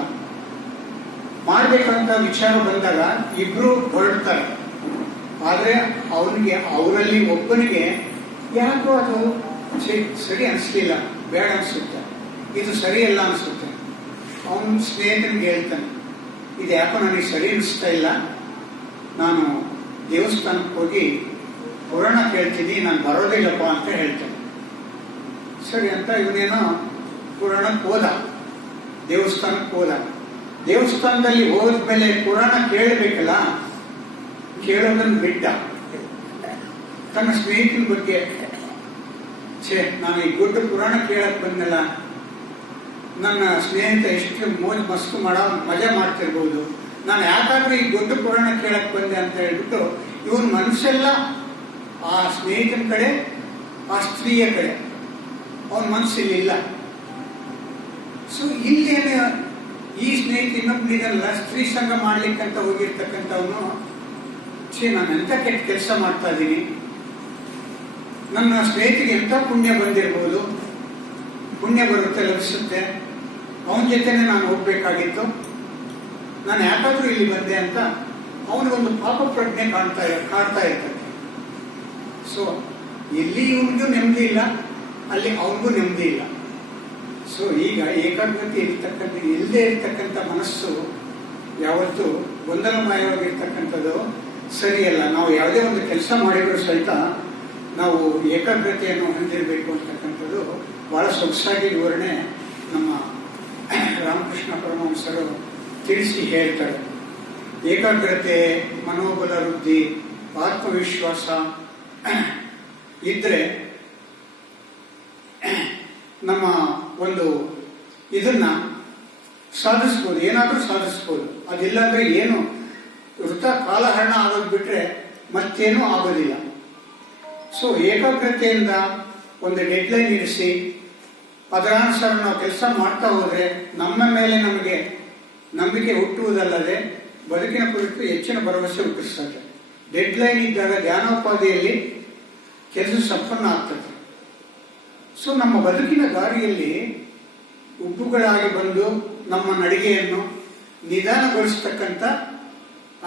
ಮಾಡ್ಬೇಕಂತ ವಿಚಾರ ಬಂದಾಗ ಇಬ್ರು ಹೊರಡ್ತಾರೆ. ಆದ್ರೆ ಅವರಲ್ಲಿ ಒಬ್ಬನಿಗೆ ಯಾಕೋ ಅದು ಸರಿ ಅನಿಸ್ಲಿಲ್ಲ, ಬೇಡ ಅನ್ಸುತ್ತೆ, ಇದು ಸರಿಯಲ್ಲ ಅನ್ಸುತ್ತೆ. ಅವನ ಸ್ನೇಹಿತನಿಗೆ ಹೇಳ್ತಾನೆ, ಇದು ಯಾಕೋ ನನಗೆ ಸರಿ ಅನಿಸ್ತಾ ಇಲ್ಲ, ನಾನು ದೇವಸ್ಥಾನಕ್ಕೆ ಹೋಗಿ ಪುರಾಣ ಕೇಳ್ತೀನಿ, ನಾನು ಬರೋದಿಲ್ಲಪ್ಪ ಅಂತ ಹೇಳ್ತೇನೆ. ಸರಿ ಅಂತ ಇವನೇನೋ ಪುರಾಣಕ್ಕೆ ಹೋದ, ದೇವಸ್ಥಾನಕ್ಕೆ ಹೋದ. ದೇವಸ್ಥಾನದಲ್ಲಿ ಹೋದ್ಮೇಲೆ ಪುರಾಣ ಕೇಳಬೇಕಲ್ಲ, ಕೇಳೋದನ್ನು ಬಿಟ್ಟ. ತನ್ನ ಸ್ನೇಹಿತನ ಬಗ್ಗೆ, ನಾನು ಈ ದೊಡ್ಡ ಪುರಾಣ ಕೇಳಕ್ ಬಂದಲ್ಲ, ನನ್ನ ಸ್ನೇಹಿತ ಎಷ್ಟು ಮಸ್ತು ಮಜಾ ಮಾಡ್ತಿರ್ಬೋದು, ನಾನು ಯಾಕಾದ್ರೂ ಈ ದೊಡ್ಡ ಪುರಾಣ ಕೇಳಕ್ ಬಂದೆ ಅಂತ ಹೇಳ್ಬಿಟ್ಟು ಇವನ್ ಮನಸ್ಸೆಲ್ಲ ಆ ಸ್ನೇಹಿತನ ಕಡೆ, ಆ ಸ್ತ್ರೀಯ ಕಡೆ, ಅವನ ಮನಸ್ಸಿಲ್ಲ. ಸೊ ಇಲ್ಲೇನು ಈ ಸ್ನೇಹಿತ ಇನ್ನೊಬ್ಬನಿದಲ್ಲ, ಸ್ತ್ರೀ ಸಂಘ ಮಾಡ್ಲಿಕ್ಕಂತ ಹೋಗಿರ್ತಕ್ಕಂಥವನು, ನಾನು ಎಂತ ಕೆಟ್ಟ ಕೆಲಸ ಮಾಡ್ತಾ ಇದ್ದೀನಿ, ನನ್ನ ಸ್ನೇಹಿತಿಗೆ ಎಂತ ಪುಣ್ಯ ಬಂದಿರ್ಬೋದು, ಪುಣ್ಯ ಬರುತ್ತೆ, ಲಭಿಸುತ್ತೆ, ಅವನ ಜೊತೆನೆ ನಾನು ಹೋಗ್ಬೇಕಾಗಿತ್ತು, ನಾನು ಯಾಕಾದ್ರೂ ಇಲ್ಲಿ ಬಂದೆ ಅಂತ ಅವನಿಗೊಂದು ಪಾಪ ಪ್ರಜ್ಞೆ ಕಾಡ್ತಾ ಇರ್ತದೆ. ಸೊ ಇಲ್ಲಿ ಇವನಿಗೂ ನೆಮ್ಮದಿ ಇಲ್ಲ, ಅಲ್ಲಿ ಅವನಿಗೂ ನೆಮ್ಮದಿ ಇಲ್ಲ. ಸೊ ಈಗ ಏಕಾಗ್ರತೆ ಇಲ್ಲದೆ ಇರ್ತಕ್ಕಂಥ ಮನಸ್ಸು ಯಾವತ್ತು ಗೊಂದಲಮಯವಾಗಿರ್ತಕ್ಕಂಥದ್ದು ಸರಿಯಲ್ಲ. ನಾವು ಯಾವುದೇ ಒಂದು ಕೆಲಸ ಮಾಡಿದ್ರು ಸಹಿತ ನಾವು ಏಕಾಗ್ರತೆಯನ್ನು ಹೊಂದಿರಬೇಕು ಅಂತಕ್ಕಂಥದ್ದು ಬಹಳ ಸೊಗಸಾಗಿ ವಿವರಣೆ ನಮ್ಮ ರಾಮಕೃಷ್ಣ ಪರಮಹಂಸರು ತಿಳಿಸಿ ಹೇಳ್ತಾರೆ. ಏಕಾಗ್ರತೆ, ಮನೋಬಲ ವೃದ್ಧಿ, ಆತ್ಮವಿಶ್ವಾಸ ಇದ್ರೆ ನಮ್ಮ ಒಂದು ಇದನ್ನ ಸಾಧಿಸ್ಬೋದು, ಏನಾದರೂ ಸಾಧಿಸ್ಬೋದು. ಅದಿಲ್ಲ ಅಂದ್ರೆ ಏನು ವೃಥ ಕಾಲಹರಣ ಆಗೋದು ಬಿಟ್ರೆ ಮತ್ತೇನೂ ಆಗೋದಿಲ್ಲ. ಸೊ ಏಕಾಗ್ರತೆಯಿಂದ ಒಂದು ಡೆಡ್ಲೈನ್ ಇರಿಸಿ ಅದರ ಅನುಸಾರ ನಾವು ಕೆಲಸ ಮಾಡ್ತಾ ಹೋದ್ರೆ ನಮ್ಮ ಮೇಲೆ ನಮಗೆ ನಂಬಿಕೆ ಹುಟ್ಟುವುದಲ್ಲದೆ ಬದುಕಿನ ಕುರಿತು ಹೆಚ್ಚಿನ ಭರವಸೆ ಹುಟ್ಟಿಸ್ತದೆ. ಡೆಡ್ಲೈನ್ ಇದ್ದಾಗ ಧ್ಯಾನೋಪಾದಿಯಲ್ಲಿ ಕೆಲಸ ಸಂಪನ್ನ ಆಗ್ತದೆ. ಸೊ ನಮ್ಮ ಬದುಕಿನ ದಾರಿಯಲ್ಲಿ ಉಬ್ಬುಗಳಾಗಿ ಬಂದು ನಮ್ಮ ನಡಿಗೆಯನ್ನು ನಿಧಾನಗೊಳಿಸ್ತಕ್ಕಂಥ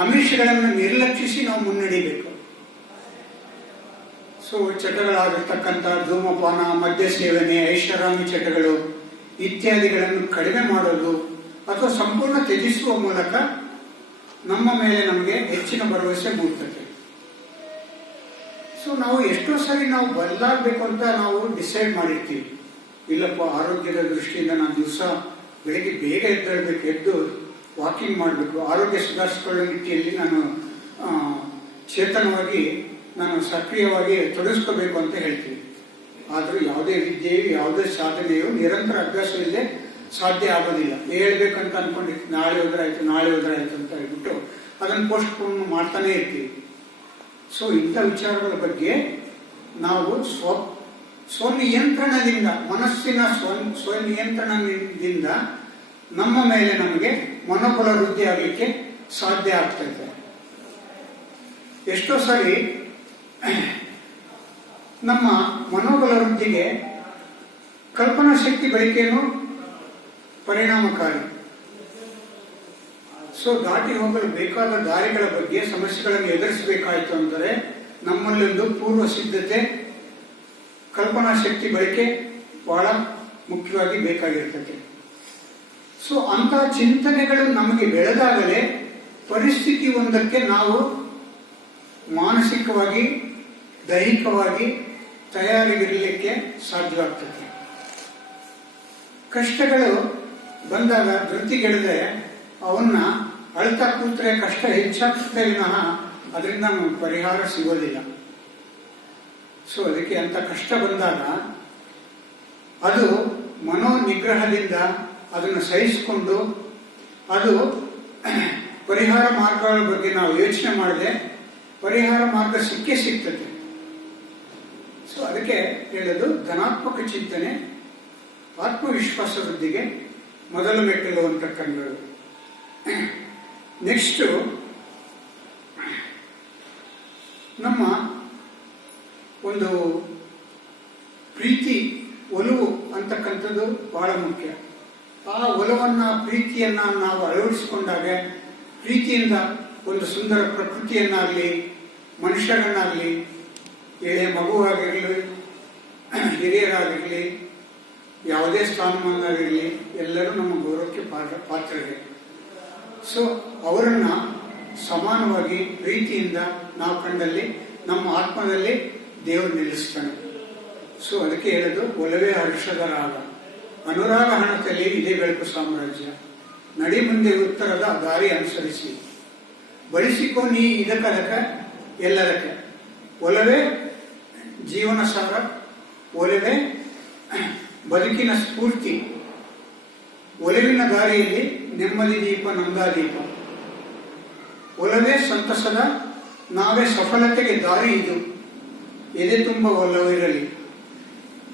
ಆಮಿಷಗಳನ್ನು ನಿರ್ಲಕ್ಷಿಸಿ ನಾವು ಮುನ್ನಡಿಬೇಕು. ಸೊ ಚಟಗಳಾಗಿರ್ತಕ್ಕಂಥ ಧೂಮಪಾನ, ಮದ್ಯ ಸೇವನೆ, ಐಷಾರಾಮಿ ಚಟಗಳು ಇತ್ಯಾದಿಗಳನ್ನು ಕಡಿಮೆ ಮಾಡೋದು ಅಥವಾ ಸಂಪೂರ್ಣ ತ್ಯಜಿಸುವ ಮೂಲಕ ನಮ್ಮ ಮೇಲೆ ನಮಗೆ ಹೆಚ್ಚಿನ ಭರವಸೆ ಮೂಡ್ತದೆ. ಸೊ ನಾವು ಎಷ್ಟೋ ಸರಿ ನಾವು ಬದಲಾಗಬೇಕು ಅಂತ ನಾವು ಡಿಸೈಡ್ ಮಾಡಿರ್ತೀವಿ. ಇಲ್ಲಪ್ಪ, ಆರೋಗ್ಯದ ದೃಷ್ಟಿಯಿಂದ ನಾನು ದಿವಸ ಬೆಳಿಗ್ಗೆ ಬೇಗ ಎದ್ದೇಳಬೇಕು, ಎದ್ದು ವಾಕಿಂಗ್ ಮಾಡಬೇಕು, ಆರೋಗ್ಯ ಸುಧಾರಿಸಿಕೊಳ್ಳೋ ನಿಟ್ಟಿಯಲ್ಲಿ ನಾನು ಚೇತನವಾಗಿ ನಾನು ಸಕ್ರಿಯವಾಗಿ ತೊಡಗಿಸ್ಕೋಬೇಕು ಅಂತ ಹೇಳ್ತೀವಿ. ಆದರೂ ಯಾವುದೇ ವಿದ್ಯೆಯು ಯಾವುದೇ ಸಾಧನೆಯು ನಿರಂತರ ಅಭ್ಯಾಸವಿಲ್ಲದೆ ಸಾಧ್ಯ ಆಗೋದಿಲ್ಲ. ಹೇಳ್ಬೇಕಂತ ಅನ್ಕೊಂಡಿರ್ತೀವಿ, ನಾಳೆ ಹೋದ್ರಾಯ್ತು ಅಂತ ಹೇಳ್ಬಿಟ್ಟು ಅದನ್ನು ಪೋಸ್ಟ್ಪೋನ್ ಮಾಡ್ತಾನೆ ಇರ್ತೀವಿ. ಸೊ ಇಂಥ ವಿಚಾರಗಳ ಬಗ್ಗೆ ನಾವು ಸ್ವನಿಯಂತ್ರಣದಿಂದ, ಮನಸ್ಸಿನ ಸ್ವನಿಯಂತ್ರಣದಿಂದ ನಮ್ಮ ಮೇಲೆ ನಮಗೆ ಮನೋಬಲ ವೃದ್ಧಿ ಆಗಲಿಕ್ಕೆ ಸಾಧ್ಯ ಆಗ್ತದೆ. ಎಷ್ಟೋ ಸರಿ ನಮ್ಮ ಮನೋಬಲ ವೃದ್ಧಿಗೆ ಕಲ್ಪನಾ ಶಕ್ತಿ ಬಳಕೆಯನ್ನು ಪರಿಣಾಮಕಾರಿ. ಸೊ ದಾಟಿ ಹೋಗಲು ಬೇಕಾದ ದಾರಿಗಳ ಬಗ್ಗೆ ಸಮಸ್ಯೆಗಳನ್ನು ಎದುರಿಸಬೇಕಾಯಿತು ಅಂದರೆ ನಮ್ಮಲ್ಲೊಂದು ಪೂರ್ವ ಸಿದ್ಧತೆ, ಕಲ್ಪನಾ ಶಕ್ತಿ ಬಳಕೆ ಬಹಳ ಮುಖ್ಯವಾಗಿ ಬೇಕಾಗಿರ್ತದೆ. ಸೊ ಅಂತ ಚಿಂತನೆಗಳು ನಮಗೆ ಬೆಳೆದಾಗಲೇ ಪರಿಸ್ಥಿತಿ ಒಂದಕ್ಕೆ ನಾವು ಮಾನಸಿಕವಾಗಿ, ದೈಹಿಕವಾಗಿ ತಯಾರಿಗಿರಲಿಕ್ಕೆ ಸಾಧ್ಯವಾಗ್ತದೆ. ಕಷ್ಟಗಳು ಬಂದಾಗ ಧೃತಿಗೆಡದೆ ಅವನ್ನ ಅಳ್ತಾ ಕೂತ್ರೆ ಕಷ್ಟ ಹೆಚ್ಚಾಗ್ತದೆ ವಿನಃ ಅದರಿಂದ ನಮಗೆ ಪರಿಹಾರ ಸಿಗೋದಿಲ್ಲ. ಸೊ ಅದಕ್ಕೆ ಅಂತ ಕಷ್ಟ ಬಂದಾಗ ಅದು ಮನೋನಿಗ್ರಹದಿಂದ ಅದನ್ನು ಸಹಿಸಿಕೊಂಡು ಅದು ಪರಿಹಾರ ಮಾರ್ಗಗಳ ಬಗ್ಗೆ ನಾವು ಯೋಚನೆ ಮಾಡದೆ ಪರಿಹಾರ ಮಾರ್ಗ ಸಿಗ್ತದೆ. ಸೊ ಅದಕ್ಕೆ ಹೇಳೋದು ಧನಾತ್ಮಕ ಚಿಂತನೆ ಆತ್ಮವಿಶ್ವಾಸ ವೃದ್ಧಿಗೆ ಮೊದಲ ಮೆಟ್ಟಿಲು ಅಂತಕ್ಕಂಥದ್ದು. ನೆಕ್ಸ್ಟ್ ನಮ್ಮ ಒಂದು ಪ್ರೀತಿ, ಒಲವು ಅಂತಕ್ಕಂಥದ್ದು ಬಹಳ ಮುಖ್ಯ. ಆ ಒಲವನ್ನ, ಪ್ರೀತಿಯನ್ನ ನಾವು ಅಳವಡಿಸಿಕೊಂಡಾಗ ಪ್ರೀತಿಯಿಂದ ಒಂದು ಸುಂದರ ಪ್ರಕೃತಿಯನ್ನಾಗಲಿ, ಮನುಷ್ಯರನ್ನಾಗಲಿ, ಎಳೆಯ ಮಗುವಾಗಿರಲಿ, ಹಿರಿಯರಾಗಿರಲಿ, ಯಾವುದೇ ಸ್ಥಾನಮಾನವಾಗಿರಲಿ, ಎಲ್ಲರೂ ನಮ್ಮ ಗೌರವಕ್ಕೆ ಪಾತ್ರರೇ. ಸೊ ಅವರನ್ನ ಸಮಾನವಾಗಿ ಪ್ರೀತಿಯಿಂದ ನಾವು ಕಂಡಲ್ಲಿ ನಮ್ಮ ಆತ್ಮದಲ್ಲಿ ದೇವರು ನಿಲ್ಲಿಸ್ತಾನೆ. ಸೊ ಅದಕ್ಕೆ ಹೇಳೋದು ಒಲವೇ ಹರ್ಷದ ರಾಗ, ಅನುರಾಗ ಹಣತೆಯಲ್ಲಿ ಇದೇ ಬೆಳಕು ಸಾಮ್ರಾಜ್ಯ, ನಡಿ ಮುಂದೆ ಉತ್ತರದ ದಾರಿ ಅನುಸರಿಸಿ, ಬಳಸಿಕೋ ನೀ ಇದಕ್ಕದಕ ಎಲ್ಲದಕ್ಕೆ. ಒಲವೇ ಜೀವನ ಸಾರ, ಒಲವೇ ಬದುಕಿನ ಸ್ಫೂರ್ತಿ, ಒಲವಿನ ದಾರಿಯಲ್ಲಿ ನೆಮ್ಮದಿ ದೀಪ, ನಂದಾದೀಪ. ಒಲವೇ ಸಂತಸದ, ನಾವೇ ಸಫಲತೆಗೆ ದಾರಿ ಇದು. ಎದೆ ತುಂಬ ಒಲವಿರಲಿ,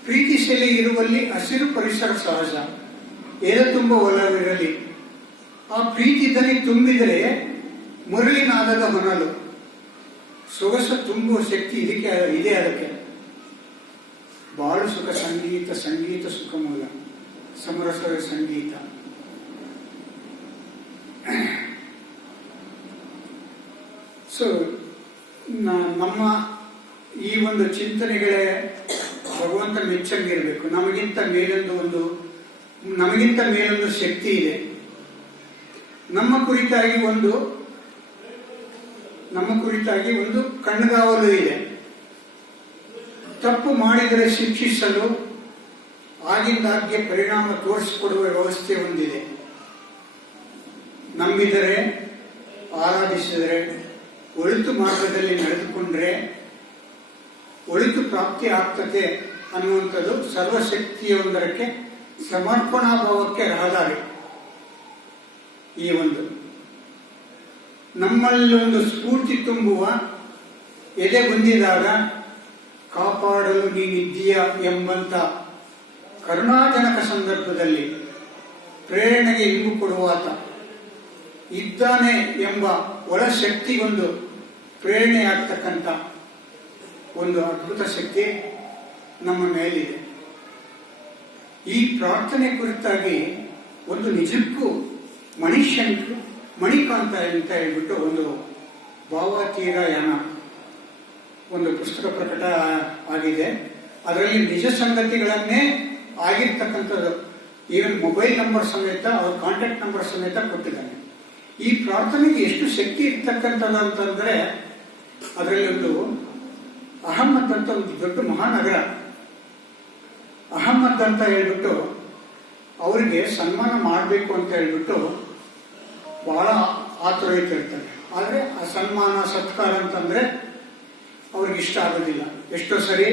ಪ್ರೀತಿ ಸೆಲೆ ಇರುವಲ್ಲಿ ಹಸಿರು ಪರಿಸರ ಸಹಜ. ಎದೆ ತುಂಬ ಒಲವಿರಲಿ, ಆ ಪ್ರೀತಿ ದನಿ ತುಂಬಿದರೆ ಮುರಳಿನಾದದ ಹೊನಲು. ಸೊಗಸು ತುಂಬುವ ಶಕ್ತಿ ಇದಕ್ಕೆ ಇದೆ. ಅದಕ್ಕೆ ಬಾಳು ಸುಖ ಸಂಗೀತ, ಸಂಗೀತ ಸುಖ ಮೂಲ, ಸಮರಸದ ಸಂಗೀತ. ಸೊ ನಮ್ಮ ಈ ಒಂದು ಚಿಂತನೆಗಳೇ ಭಗವಂತ ಮೆಚ್ಚಂಗಿರಬೇಕು. ನಮಗಿಂತ ಮೇಲೊಂದು ಶಕ್ತಿ ಇದೆ. ನಮ್ಮ ಕುರಿತಾಗಿ ಒಂದು ಕಣ್ಗಾವಲು ಇದೆ. ತಪ್ಪು ಮಾಡಿದರೆ ಶಿಕ್ಷಿಸಲು ಆಗಿಂದಾಗ್ಗೆ ಪರಿಣಾಮ ತೋರಿಸಿಕೊಡುವ ವ್ಯವಸ್ಥೆ ಹೊಂದಿದೆ. ನಂಬಿದರೆ, ಆರಾಧಿಸಿದರೆ, ಒಳಿತು ಮಾರ್ಗದಲ್ಲಿ ನಡೆದುಕೊಂಡ್ರೆ ಒಳಿತು ಪ್ರಾಪ್ತಿ ಆಗ್ತದೆ ಅನ್ನುವಂಥದ್ದು ಸರ್ವಶಕ್ತಿಯೊಂದರಕ್ಕೆ ಸಮರ್ಪಣಾ ಭಾವಕ್ಕೆ ರಹದಾರಿ. ಈ ಒಂದು ನಮ್ಮಲ್ಲಿ ಒಂದು ಸ್ಫೂರ್ತಿ ತುಂಬುವ ಎದೆ ಬಂದಿದಾಗ ಕಾಪಾಡಲು ನೀನಿದ್ದೀಯ ಎಂಬಂತ ಕರುಣಾಜನಕ ಸಂದರ್ಭದಲ್ಲಿ ಪ್ರೇರಣೆಗೆ ಇಂಗು ಕೊಡುವಾತ ಇದ್ದಾನೆ ಎಂಬ ಒಳಶಕ್ತಿಗೊಂದು ಪ್ರೇರಣೆಯಾಗ್ತಕ್ಕಂಥ ಒಂದು ಅದ್ಭುತ ಶಕ್ತಿ ನಮ್ಮ ಮೇಲಿದೆ. ಈ ಪ್ರಾರ್ಥನೆ ಕುರಿತಾಗಿ ಒಂದು ನಿಜಕ್ಕೂ ಮಣಿಕಾಂತ ಅಂತ ಹೇಳ್ಬಿಟ್ಟು ಒಂದು ಭಾವತೀರಯಾನ ಒಂದು ಪುಸ್ತಕ ಪ್ರಕಟ ಆಗಿದೆ. ಅದರಲ್ಲಿ ನಿಜ ಸಂಗತಿಗಳನ್ನೇ ಆಗಿರ್ತಕ್ಕಂಥದ್ದು, ಈವನ್ ಮೊಬೈಲ್ ನಂಬರ್ ಸಮೇತ ಅವ್ರ ಕಾಂಟ್ಯಾಕ್ಟ್ ನಂಬರ್ ಸಮೇತ ಕೊಟ್ಟಿದ್ದಾನೆ. ಈ ಪ್ರಾರ್ಥನೆಗೆ ಎಷ್ಟು ಶಕ್ತಿ ಇರ್ತಕ್ಕಂಥದ್ದು ಅಂತಂದ್ರೆ, ಅದರಲ್ಲಿ ಒಂದು ಅಹಮ್ಮದ್ ಅಂತ ಒಂದು ದೊಡ್ಡ ಮಹಾನಗರ, ಅಹಮ್ಮದ್ ಅಂತ ಹೇಳ್ಬಿಟ್ಟು ಅವರಿಗೆ ಸನ್ಮಾನ ಮಾಡಬೇಕು ಅಂತ ಹೇಳ್ಬಿಟ್ಟು ಬಹಳ ಆತುರೈತಿರ್ತಾರೆ. ಆದರೆ ಆ ಸನ್ಮಾನ ಸತ್ಕಾರ ಅಂತಂದ್ರೆ ಅವ್ರಿಗೆ ಇಷ್ಟ ಆಗೋದಿಲ್ಲ. ಎಷ್ಟೋ ಸರಿ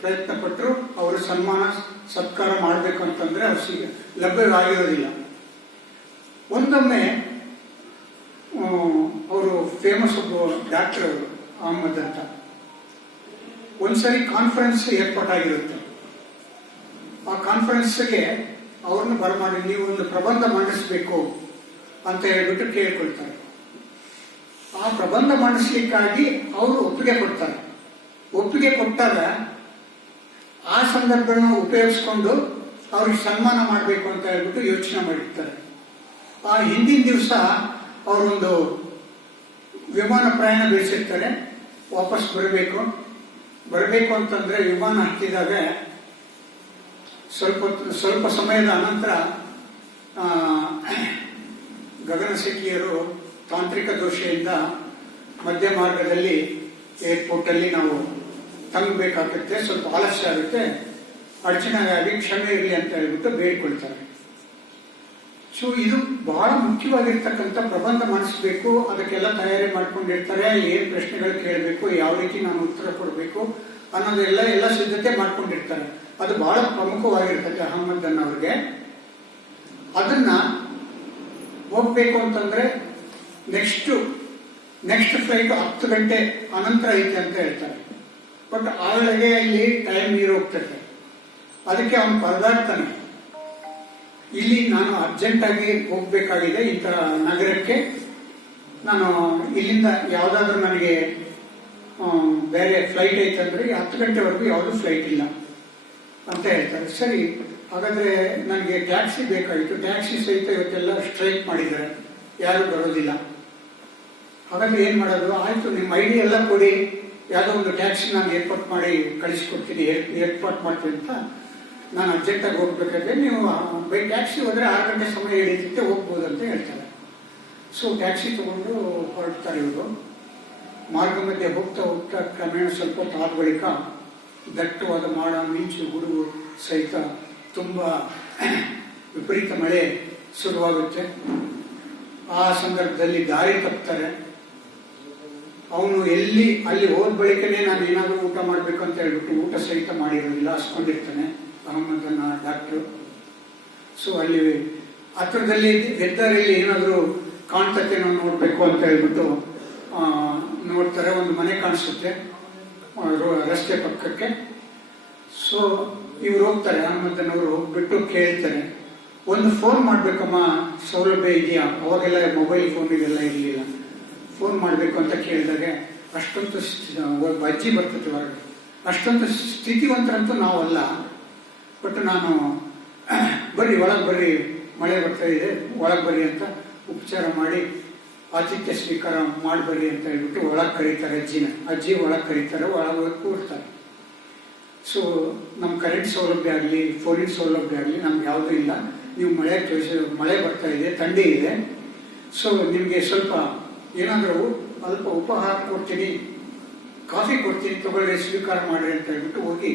ಪ್ರಯತ್ನ ಪಟ್ಟರು ಅವರು ಸನ್ಮಾನ ಸತ್ಕಾರ ಮಾಡಬೇಕು ಅಂತಂದ್ರೆ ಅವ್ರಿಗೆ ಲಭ್ಯವಾಗಿರೋದಿಲ್ಲ. ಒಂದೊಮ್ಮೆ ಅವರು ಫೇಮಸ್ ಒಬ್ಬ ಡಾಕ್ಟರ್ ಅವರು ಅಹಮ್ಮದ್ ಅಂತ, ಒಂದ್ಸರಿ ಕಾನ್ಫರೆನ್ಸ್ ಏರ್ಪಾಟಾಗಿರುತ್ತೆ. ಆ ಕಾನ್ಫರೆನ್ಸ್ಗೆ ಅವ್ರನ್ನ ಬರಮಾಡಿ ನೀವು ಒಂದು ಪ್ರಬಂಧ ಮಂಡಿಸಬೇಕು ಅಂತ ಹೇಳ್ಬಿಟ್ಟು ಕೇಳ್ಕೊಳ್ತಾರೆ. ಆ ಪ್ರಬಂಧ ಮಂಡಿಸ್ಲಿಕ್ಕಾಗಿ ಅವರು ಒಪ್ಪಿಗೆ ಕೊಡ್ತಾರೆ. ಒಪ್ಪಿಗೆ ಕೊಟ್ಟಾಗ ಆ ಸಂದರ್ಭನ ಉಪಯೋಗಿಸ್ಕೊಂಡು ಅವ್ರಿಗೆ ಸನ್ಮಾನ ಮಾಡಬೇಕು ಅಂತ ಹೇಳ್ಬಿಟ್ಟು ಯೋಚನೆ ಮಾಡಿರ್ತಾರೆ. ಆ ಹಿಂದಿನ ದಿವಸ ಅವರೊಂದು ವಿಮಾನ ಪ್ರಯಾಣ ಬೆಳೆಸಿರ್ತಾರೆ. ವಾಪಸ್ ಬರಬೇಕು ಅಂತಂದ್ರೆ ವಿಮಾನ ಹತ್ತಿದಾಗ ಸ್ವಲ್ಪ ಸಮಯದ ಅನಂತರ ಗಗನಸಖಿಯರು ತಾಂತ್ರಿಕ ದೋಷದಿಂದ ಮಧ್ಯ ಮಾರ್ಗದಲ್ಲಿ ಏರ್ಪೋರ್ಟ್ ಅಲ್ಲಿ ನಾವು ತಂಗಬೇಕಾಗುತ್ತೆ, ಸ್ವಲ್ಪ ಆಲಸ್ಯ ಆಗುತ್ತೆ, ಅಡಚಣೆಗಾಗಿ ಕ್ಷಮೆ ಇರಲಿ ಅಂತ ಹೇಳ್ಬಿಟ್ಟು ಬೇಡಿಕೊಳ್ತಾರೆ. ಸೊ ಇದು ಬಹಳ ಮುಖ್ಯವಾಗಿರ್ತಕ್ಕಂಥ ಪ್ರಬಂಧ ಮಾಡಿಸ್ಬೇಕು, ಅದಕ್ಕೆಲ್ಲ ತಯಾರಿ ಮಾಡ್ಕೊಂಡಿರ್ತಾರೆ. ಏನ್ ಪ್ರಶ್ನೆಗಳು ಕೇಳಬೇಕು, ಯಾವ ರೀತಿ ನಾನು ಉತ್ತರ ಕೊಡಬೇಕು ಅನ್ನೋದೆಲ್ಲ ಸಿದ್ಧತೆ ಮಾಡ್ಕೊಂಡಿರ್ತಾರೆ. ಅದು ಬಹಳ ಪ್ರಮುಖವಾಗಿರ್ತದೆ ಅಹಮ್ಮದ್ ಅವ್ರಿಗೆ. ಅದನ್ನ ಹೋಗ್ಬೇಕು ಅಂತಂದ್ರೆ ನೆಕ್ಸ್ಟ್ ಫ್ಲೈಟ್ 10 ಗಂಟೆ ಅನಂತರ ಐತೆ ಅಂತ ಹೇಳ್ತಾರೆ. ಬಟ್ ಆಗಳಿಗೆ ಇಲ್ಲಿ ಟೈಮ್ ನೀರು ಹೋಗ್ತದೆ. ಅದಕ್ಕೆ ಅವನು ಪರದಾಡ್ತಾನೆ, ಇಲ್ಲಿ ನಾನು ಅರ್ಜೆಂಟ್ ಆಗಿ ಹೋಗ್ಬೇಕಾಗಿದೆ ಇಂಥ ನಗರಕ್ಕೆ, ನಾನು ಇಲ್ಲಿಂದ ಯಾವ್ದಾದ್ರು ನನಗೆ ಬೇರೆ ಫ್ಲೈಟ್ ಐತಂದ್ರೆ 10 ಗಂಟೆವರೆಗೂ ಯಾವುದು ಫ್ಲೈಟ್ ಇಲ್ಲ ಅಂತ ಹೇಳ್ತಾರೆ. ಸರಿ, ಹಾಗಾದ್ರೆ ನನಗೆ ಟ್ಯಾಕ್ಸಿ ಬೇಕಾಗಿತ್ತು, ಟ್ಯಾಕ್ಸಿ ಸಹಿತ ಇವತ್ತೆಲ್ಲ ಸ್ಟ್ರೈಕ್ ಮಾಡಿದ್ದಾರೆ, ಯಾರು ಬರೋದಿಲ್ಲ. ಹಾಗಾದ್ರೆ ಏನ್ ಮಾಡೋದು? ಆಯ್ತು, ನಿಮ್ಮ ಐಡಿ ಎಲ್ಲ ಕೊಡಿ, ಯಾವುದೋ ಒಂದು ಟ್ಯಾಕ್ಸಿ ನಾನು ಏರ್ಪಾಟ್ ಮಾಡಿ ಕಳಿಸ್ಕೊಡ್ತೀನಿ, ಏರ್ಪಾಟ್ ಮಾಡ್ತೀನಿ ಅಂತ. ನಾನು ಅರ್ಜೆಂಟಾಗಿ ಹೋಗ್ಬೇಕಾದ್ರೆ ನೀವು ಬೈ ಟ್ಯಾಕ್ಸಿ ಹೋದ್ರೆ 6 ಗಂಟೆ ಸಮಯ ಹಿಡಿಯುತ್ತೆ, ಹೋಗ್ಬೋದು ಅಂತ ಹೇಳ್ತಾರೆ. ಸೊ ಟ್ಯಾಕ್ಸಿ ತಗೊಂಡು ಹೊರಡ್ತಾರೆ ಇವರು. ಮಾರ್ಗ ಮಧ್ಯೆ ಹೋಗ್ತಾ ಕ್ರಮೇಣ ಸ್ವಲ್ಪ ಹೊತ್ತು ಆದ ಬಳಿಕ ದಟ್ಟವಾದ ಮಾಡ, ಮಿಂಚು, ಗುಡುಗು ಸಹಿತ ತುಂಬಾ ವಿಪರೀತ ಮಳೆ ಶುರುವಾಗುತ್ತೆ. ಆ ಸಂದರ್ಭದಲ್ಲಿ ದಾರಿ ತಪ್ತಾರೆ. ಅವನು ಅಲ್ಲಿ ಹೋದ ಬಳಿಕನೇ ನಾನು ಏನಾದರೂ ಊಟ ಮಾಡಬೇಕು ಅಂತ ಹೇಳ್ಬಿಟ್ಟು ಊಟ ಸಹಿತ ಮಾಡಿರೋದಿಲ್ಲ, ಹಸ್ಕೊಂಡಿರ್ತಾನೆ ಅಹಮ್ಮದನ್ನ ಡಾಕ್ಟರ್. ಸೊ ಅಲ್ಲಿ ಹತ್ರದಲ್ಲಿ ಹೆದ್ದಾರಿಯಲ್ಲಿ ಏನಾದರೂ ಕಾಣ್ತತೆ ನಾವು ನೋಡ್ಬೇಕು ಅಂತ ಹೇಳ್ಬಿಟ್ಟು ನೋಡ್ತಾರೆ. ಒಂದು ಮನೆ ಕಾಣಿಸುತ್ತೆ ರಸ್ತೆ ಪಕ್ಕಕ್ಕೆ. ಸೊ ಇವ್ರು ಹೋಗ್ತಾರೆ, ಅಹಮ್ಮದನವರು ಹೋಗ್ಬಿಟ್ಟು ಕೇಳ್ತಾರೆ, ಒಂದು ಫೋನ್ ಮಾಡ್ಬೇಕಮ್ಮ, ಸೌಲಭ್ಯ ಇದೆಯಾ? ಅವಾಗೆಲ್ಲ ಮೊಬೈಲ್ ಫೋನ್ ಇದೆಲ್ಲ ಇರಲಿಲ್ಲ. ಫೋನ್ ಮಾಡಬೇಕು ಅಂತ ಕೇಳಿದಾಗ ಅಷ್ಟೊಂದು ಅಜ್ಜಿ ಬರ್ತದೆ ಹೊರಗೆ, ಅಷ್ಟೊಂದು ಸ್ಥಿತಿವಂತರಂತೂ ನಾವಲ್ಲ. ಬಟ್ ನಾನು ಬರ್ರಿ ಒಳಗೆ ಬರ್ರಿ, ಮಳೆ ಬರ್ತಾ ಇದೆ, ಒಳಗೆ ಬರ್ರಿ ಅಂತ ಉಪಚಾರ ಮಾಡಿ ಆತಿಥ್ಯ ಸ್ವೀಕಾರ ಮಾಡ್ಬರ್ರಿ ಅಂತ ಹೇಳ್ಬಿಟ್ಟು ಒಳಗೆ ಕರೀತಾರೆ. ಅಜ್ಜಿ ಒಳಗೆ ಕರೀತಾರೆ, ಒಳಗೆ ಕೂರ್ತಾರೆ. ಸೊ ನಮ್ಮ ಕರೆಂಟ್ ಸೌಲಭ್ಯ ಆಗಲಿ, ಫೋನಿನ ಸೌಲಭ್ಯ ಆಗಲಿ ನಮ್ಗೆ ಯಾವುದೂ ಇಲ್ಲ. ನೀವು ಮಳೆ ಬರ್ತಾ ಇದೆ, ಥಂಡಿ ಇದೆ, ಸೊ ನಿಮಗೆ ಸ್ವಲ್ಪ ಏನಾದರೂ ಅಲ್ಪ ಉಪಹಾರ ಕೊಡ್ತೀನಿ, ಕಾಫಿ ಕೊಡ್ತೀನಿ, ತಗೊಳ್ಳಿ, ಸ್ವೀಕಾರ ಮಾಡ್ರಿ ಅಂತ ಹೇಳ್ಬಿಟ್ಟು ಹೋಗಿ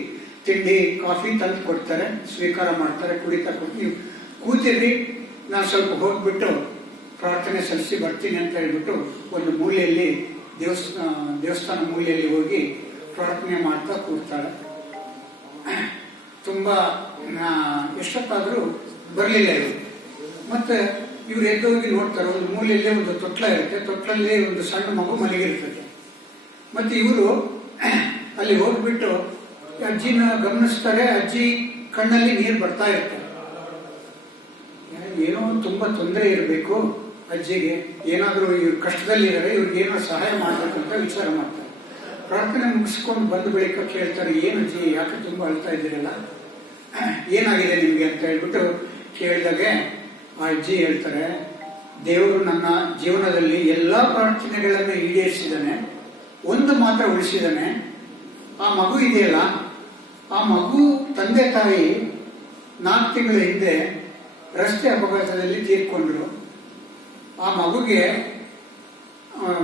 ತಿಂಡಿ ಕಾಫಿ ತಂದು ಕೊಡ್ತಾರೆ, ಸ್ವೀಕಾರ ಮಾಡ್ತಾರೆ, ಕುಡಿತಾ ನೀವು ಕೂತಿರ್ರಿ, ನಾನು ಸ್ವಲ್ಪ ಹೋಗ್ಬಿಟ್ಟು ಪ್ರಾರ್ಥನೆ ಸಲ್ಲಿಸಿ ಬರ್ತೀನಿ ಅಂತ ಹೇಳ್ಬಿಟ್ಟು ಒಂದು ಮೂಲೆಯಲ್ಲಿ ದೇವಸ್ಥಾನ ಮೂಲೆಯಲ್ಲಿ ಹೋಗಿ ಪ್ರಾರ್ಥನೆ ಮಾಡ್ತಾ ಕೂರ್ತಾಳೆ. ತುಂಬ ಎಷ್ಟೊತ್ತಾದರೂ ಬರಲಿಲ್ಲ ಇವರು. ಮತ್ತೆ ಇವ್ರು ಎದ್ದೋಗಿ ನೋಡ್ತಾರೆ, ಒಂದು ಮೂಲೆಯಲ್ಲೇ ಒಂದು ತೊಟ್ಲ ಇರುತ್ತೆ, ತೊಟ್ಲಲ್ಲಿ ಒಂದು ಸಣ್ಣ ಮಗು ಮಲಗಿರ್ತದೆ. ಮತ್ತೆ ಇವರು ಅಲ್ಲಿ ಹೋಗ್ಬಿಟ್ಟು ಅಜ್ಜಿನ ಗಮನಿಸ್ತಾರೆ. ಅಜ್ಜಿ ಕಣ್ಣಲ್ಲಿ ನೀರು ಬರ್ತಾ ಇರ್ತಾರೆ. ಏನೋ ತುಂಬಾ ತೊಂದರೆ ಇರಬೇಕು ಅಜ್ಜಿಗೆ, ಏನಾದರೂ ಇವ್ರು ಕಷ್ಟದಲ್ಲಿದ್ದಾರೆ, ಇವ್ರಿಗೆ ಏನೋ ಸಹಾಯ ಮಾಡಬೇಕು ಅಂತ ವಿಚಾರ ಮಾಡ್ತಾರೆ. ಪ್ರಾರ್ಥನೆ ಮುಗಿಸ್ಕೊಂಡು ಬಂದ ಬಳಿಕ ಕೇಳ್ತಾರೆ, ಏನು ಅಜ್ಜಿ ಯಾಕೆ ತುಂಬಾ ಅಳ್ತಾ ಇದ್ದೀರಲ್ಲ, ಏನಾಗಿದೆ ನಿಮ್ಗೆ ಅಂತ ಹೇಳ್ಬಿಟ್ಟು ಕೇಳಿದಾಗೆ ಆ ಅಜ್ಜಿ ಹೇಳ್ತಾರೆ, ದೇವರು ನನ್ನ ಜೀವನದಲ್ಲಿ ಎಲ್ಲಾ ಪ್ರಾರ್ಥನೆಗಳನ್ನು ಈಡೇರಿಸಿದ್ದಾನೆ, ಒಂದು ಮಾತ್ರ ಉಳಿಸಿದ್ದಾನೆ. ಆ ಮಗು ಇದೆಯಲ್ಲ, ಆ ಮಗು ತಂದೆ ತಾಯಿ 4 ತಿಂಗಳ ಹಿಂದೆ ರಸ್ತೆ ಅಪಘಾತದಲ್ಲಿ ತೀರ್ಕೊಂಡ್ರು. ಆ ಮಗುಗೆ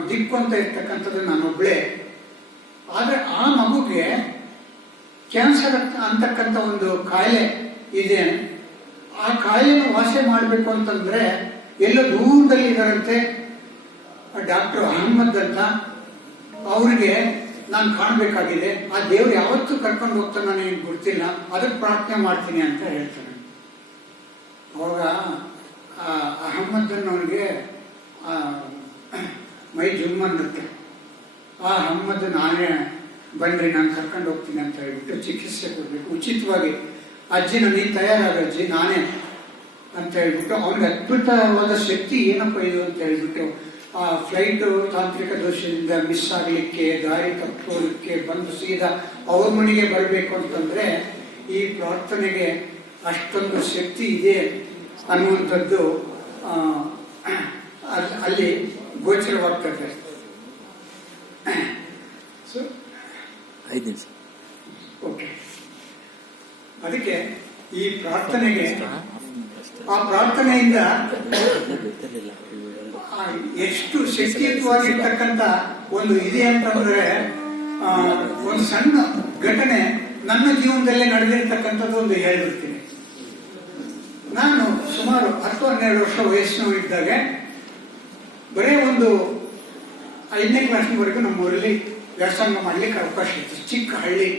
ದಿಕ್ಕು ಅಂತ ಇರ್ತಕ್ಕಂಥದ್ದು ನಾನೊಬ್ಳೆ. ಆದ್ರೆ ಆ ಮಗುಗೆ ಕ್ಯಾನ್ಸರ್ ಅಂತಕ್ಕಂಥ ಒಂದು ಕಾಯಿಲೆ ಇದೆ. ಆ ಕಾಯಿಲೆನ ವಾಸಿ ಮಾಡಬೇಕು ಅಂತಂದ್ರೆ ಎಲ್ಲ ದೂರದಲ್ಲಿ ಇದ್ದಾರಂತೆ ಡಾಕ್ಟರ್ ಅಹಮ್ಮದ್ ಅಂತ. ಅವ್ರಿಗೆ ನಾನು ಕಾಣಬೇಕಾಗಿದೆ, ಆ ದೇವ್ರು ಯಾವತ್ತೂ ಕರ್ಕೊಂಡು ಹೋಗ್ತಾನೆ ನನಗೆ ಗೊತ್ತಿಲ್ಲ, ಅದಕ್ಕೆ ಪ್ರಾರ್ಥನೆ ಮಾಡ್ತೀನಿ ಅಂತ ಹೇಳ್ತಾನೆ. ಅವಾಗ ಆ ಅಹಮ್ಮದನ್ನವನಿಗೆ ಮೈ ಜುಮ್ ಅನ್ನುತ್ತೆ. ಆ ಅಹಮ್ಮದ್ ನಾನೇ ಬನ್ರಿ, ನಾನು ಕರ್ಕೊಂಡು ಹೋಗ್ತೀನಿ ಅಂತ ಹೇಳ್ಬಿಟ್ಟು ಚಿಕಿತ್ಸೆ ಕೊಡ್ಬೇಕು ಉಚಿತವಾಗಿ. ಅಜ್ಜಿನ ನೀನು ತಯಾರಾಗ ಅಜ್ಜಿ, ನಾನೇ ಅಂತ ಹೇಳ್ಬಿಟ್ಟು ಅವ್ನಿಗೆ ಅದ್ಭುತವಾದ ಶಕ್ತಿ ಏನಪ್ಪ ಇದು ಅಂತ ಹೇಳ್ಬಿಟ್ಟು ಆ ಫ್ಲೈಟ್ ತಾಂತ್ರಿಕ ದೋಷದಿಂದ ಮಿಸ್ ಆಗಲಿಕ್ಕೆ, ದಾರಿ ತಪ್ಪೋದಕ್ಕೆ ಬಂದು ಸೀದಾ ಅವ್ರ ಮನೆಗೆ ಬರಬೇಕು ಅಂತಂದ್ರೆ ಈ ಪ್ರಾರ್ಥನೆಗೆ ಅಷ್ಟೊಂದು ಶಕ್ತಿ ಇದೆ ಅನ್ನುವಂಥದ್ದು ಅಲ್ಲಿ ಗೋಚರವಾಗ್ತದೆ. ಸೊ 5 ನಿಮಿಷ. ಓಕೆ, ಅದಕ್ಕೆ ಈ ಪ್ರಾರ್ಥನೆಗೆ, ಆ ಪ್ರಾರ್ಥನೆಯಿಂದ ಎಷ್ಟು ಶಕ್ತಿಯುತವಾಗಿರ್ತಕ್ಕಂಥ ಒಂದು ಇದೆ ಅಂತಂದ್ರೆ, ಒಂದು ಸಣ್ಣ ಘಟನೆ ನನ್ನ ಜೀವನದಲ್ಲೇ ನಡೆದಿರ್ತಕ್ಕಂಥದ್ದು ಒಂದು ಹೇಳಿರ್ತೀನಿ. ನಾನು ಸುಮಾರು 10-12 ವರ್ಷ ವಯಸ್ಸಿನವರಿದ್ದಾಗ ಬರೇ ಒಂದು 5ನೇ ಕ್ಲಾಸ್ವರೆಗೂ ನಮ್ಮೂರಲ್ಲಿ ವ್ಯಾಸಂಗ ಮಾಡ್ಲಿಕ್ಕೆ ಅವಕಾಶ ಇತ್ತು. ಚಿಕ್ಕ ಹಳ್ಳಿ,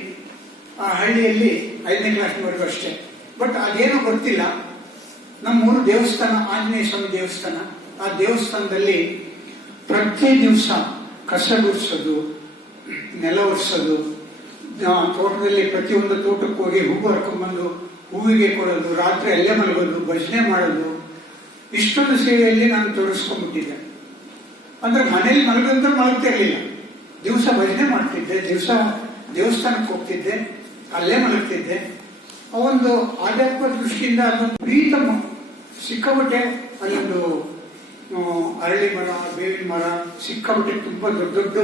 ಆ ಹಳ್ಳಿಯಲ್ಲಿ 5ನೇ ಕ್ಲಾಸ್ವರೆಗೂ ಅಷ್ಟೇ. ಬಟ್ ಅದೇನೋ ಗೊತ್ತಿಲ್ಲ, ನಮ್ಮೂರು ದೇವಸ್ಥಾನ, ಆಂಜನೇಯ ಸ್ವಾಮಿ ದೇವಸ್ಥಾನ. ಆ ದೇವಸ್ಥಾನದಲ್ಲಿ ಪ್ರತಿ ದಿವಸ ಕಸ ಗುಡಿಸೋದು, ನೆಲ ಒರೆಸೋದು, ತೋಟದಲ್ಲಿ ಪ್ರತಿಯೊಂದು ತೋಟಕ್ಕೆ ಹೋಗಿ ಹೂವು ಹರ್ಕೊಂಡ್ಬಂದು ಹೂವಿಗೆ ಕೊಡೋದು, ರಾತ್ರಿ ಅಲ್ಲೇ ಮಲಗೋದು, ಭಜನೆ ಮಾಡೋದು, ಇಷ್ಟೊಂದು ಸೇವೆಯಲ್ಲಿ ನಾನು ತೊಡಗಿಸ್ಕೊಂಡ್ಬಿಟ್ಟಿದ್ದೆ. ಅಂದ್ರೆ ಮನೇಲಿ ಮಲಗಂದ್ರೆ ಮಲಗ್ತಿರ್ಲಿಲ್ಲ, ದಿವಸ ಭಜನೆ ಮಾಡ್ತಿದ್ದೆ, ದಿವಸ ದೇವಸ್ಥಾನಕ್ಕೆ ಹೋಗ್ತಿದ್ದೆ, ಅಲ್ಲೇ ಮಲಗ್ತಿದ್ದೆ. ಆ ಒಂದು ಆಧ್ಯಾತ್ಮ ದೃಷ್ಟಿಯಿಂದ ಅದೊಂದು ಪ್ರೀತಮ ಸಿಕ್ಕಾಪಟ್ಟೆ. ಅಲ್ಲೊಂದು ಅರಳಿ ಮರ, ಬೇವಿನ ಮರ, ಸಿಕ್ಕಾಪಟ್ಟೆ ತುಂಬಾ ದೊಡ್ಡ ದೊಡ್ಡ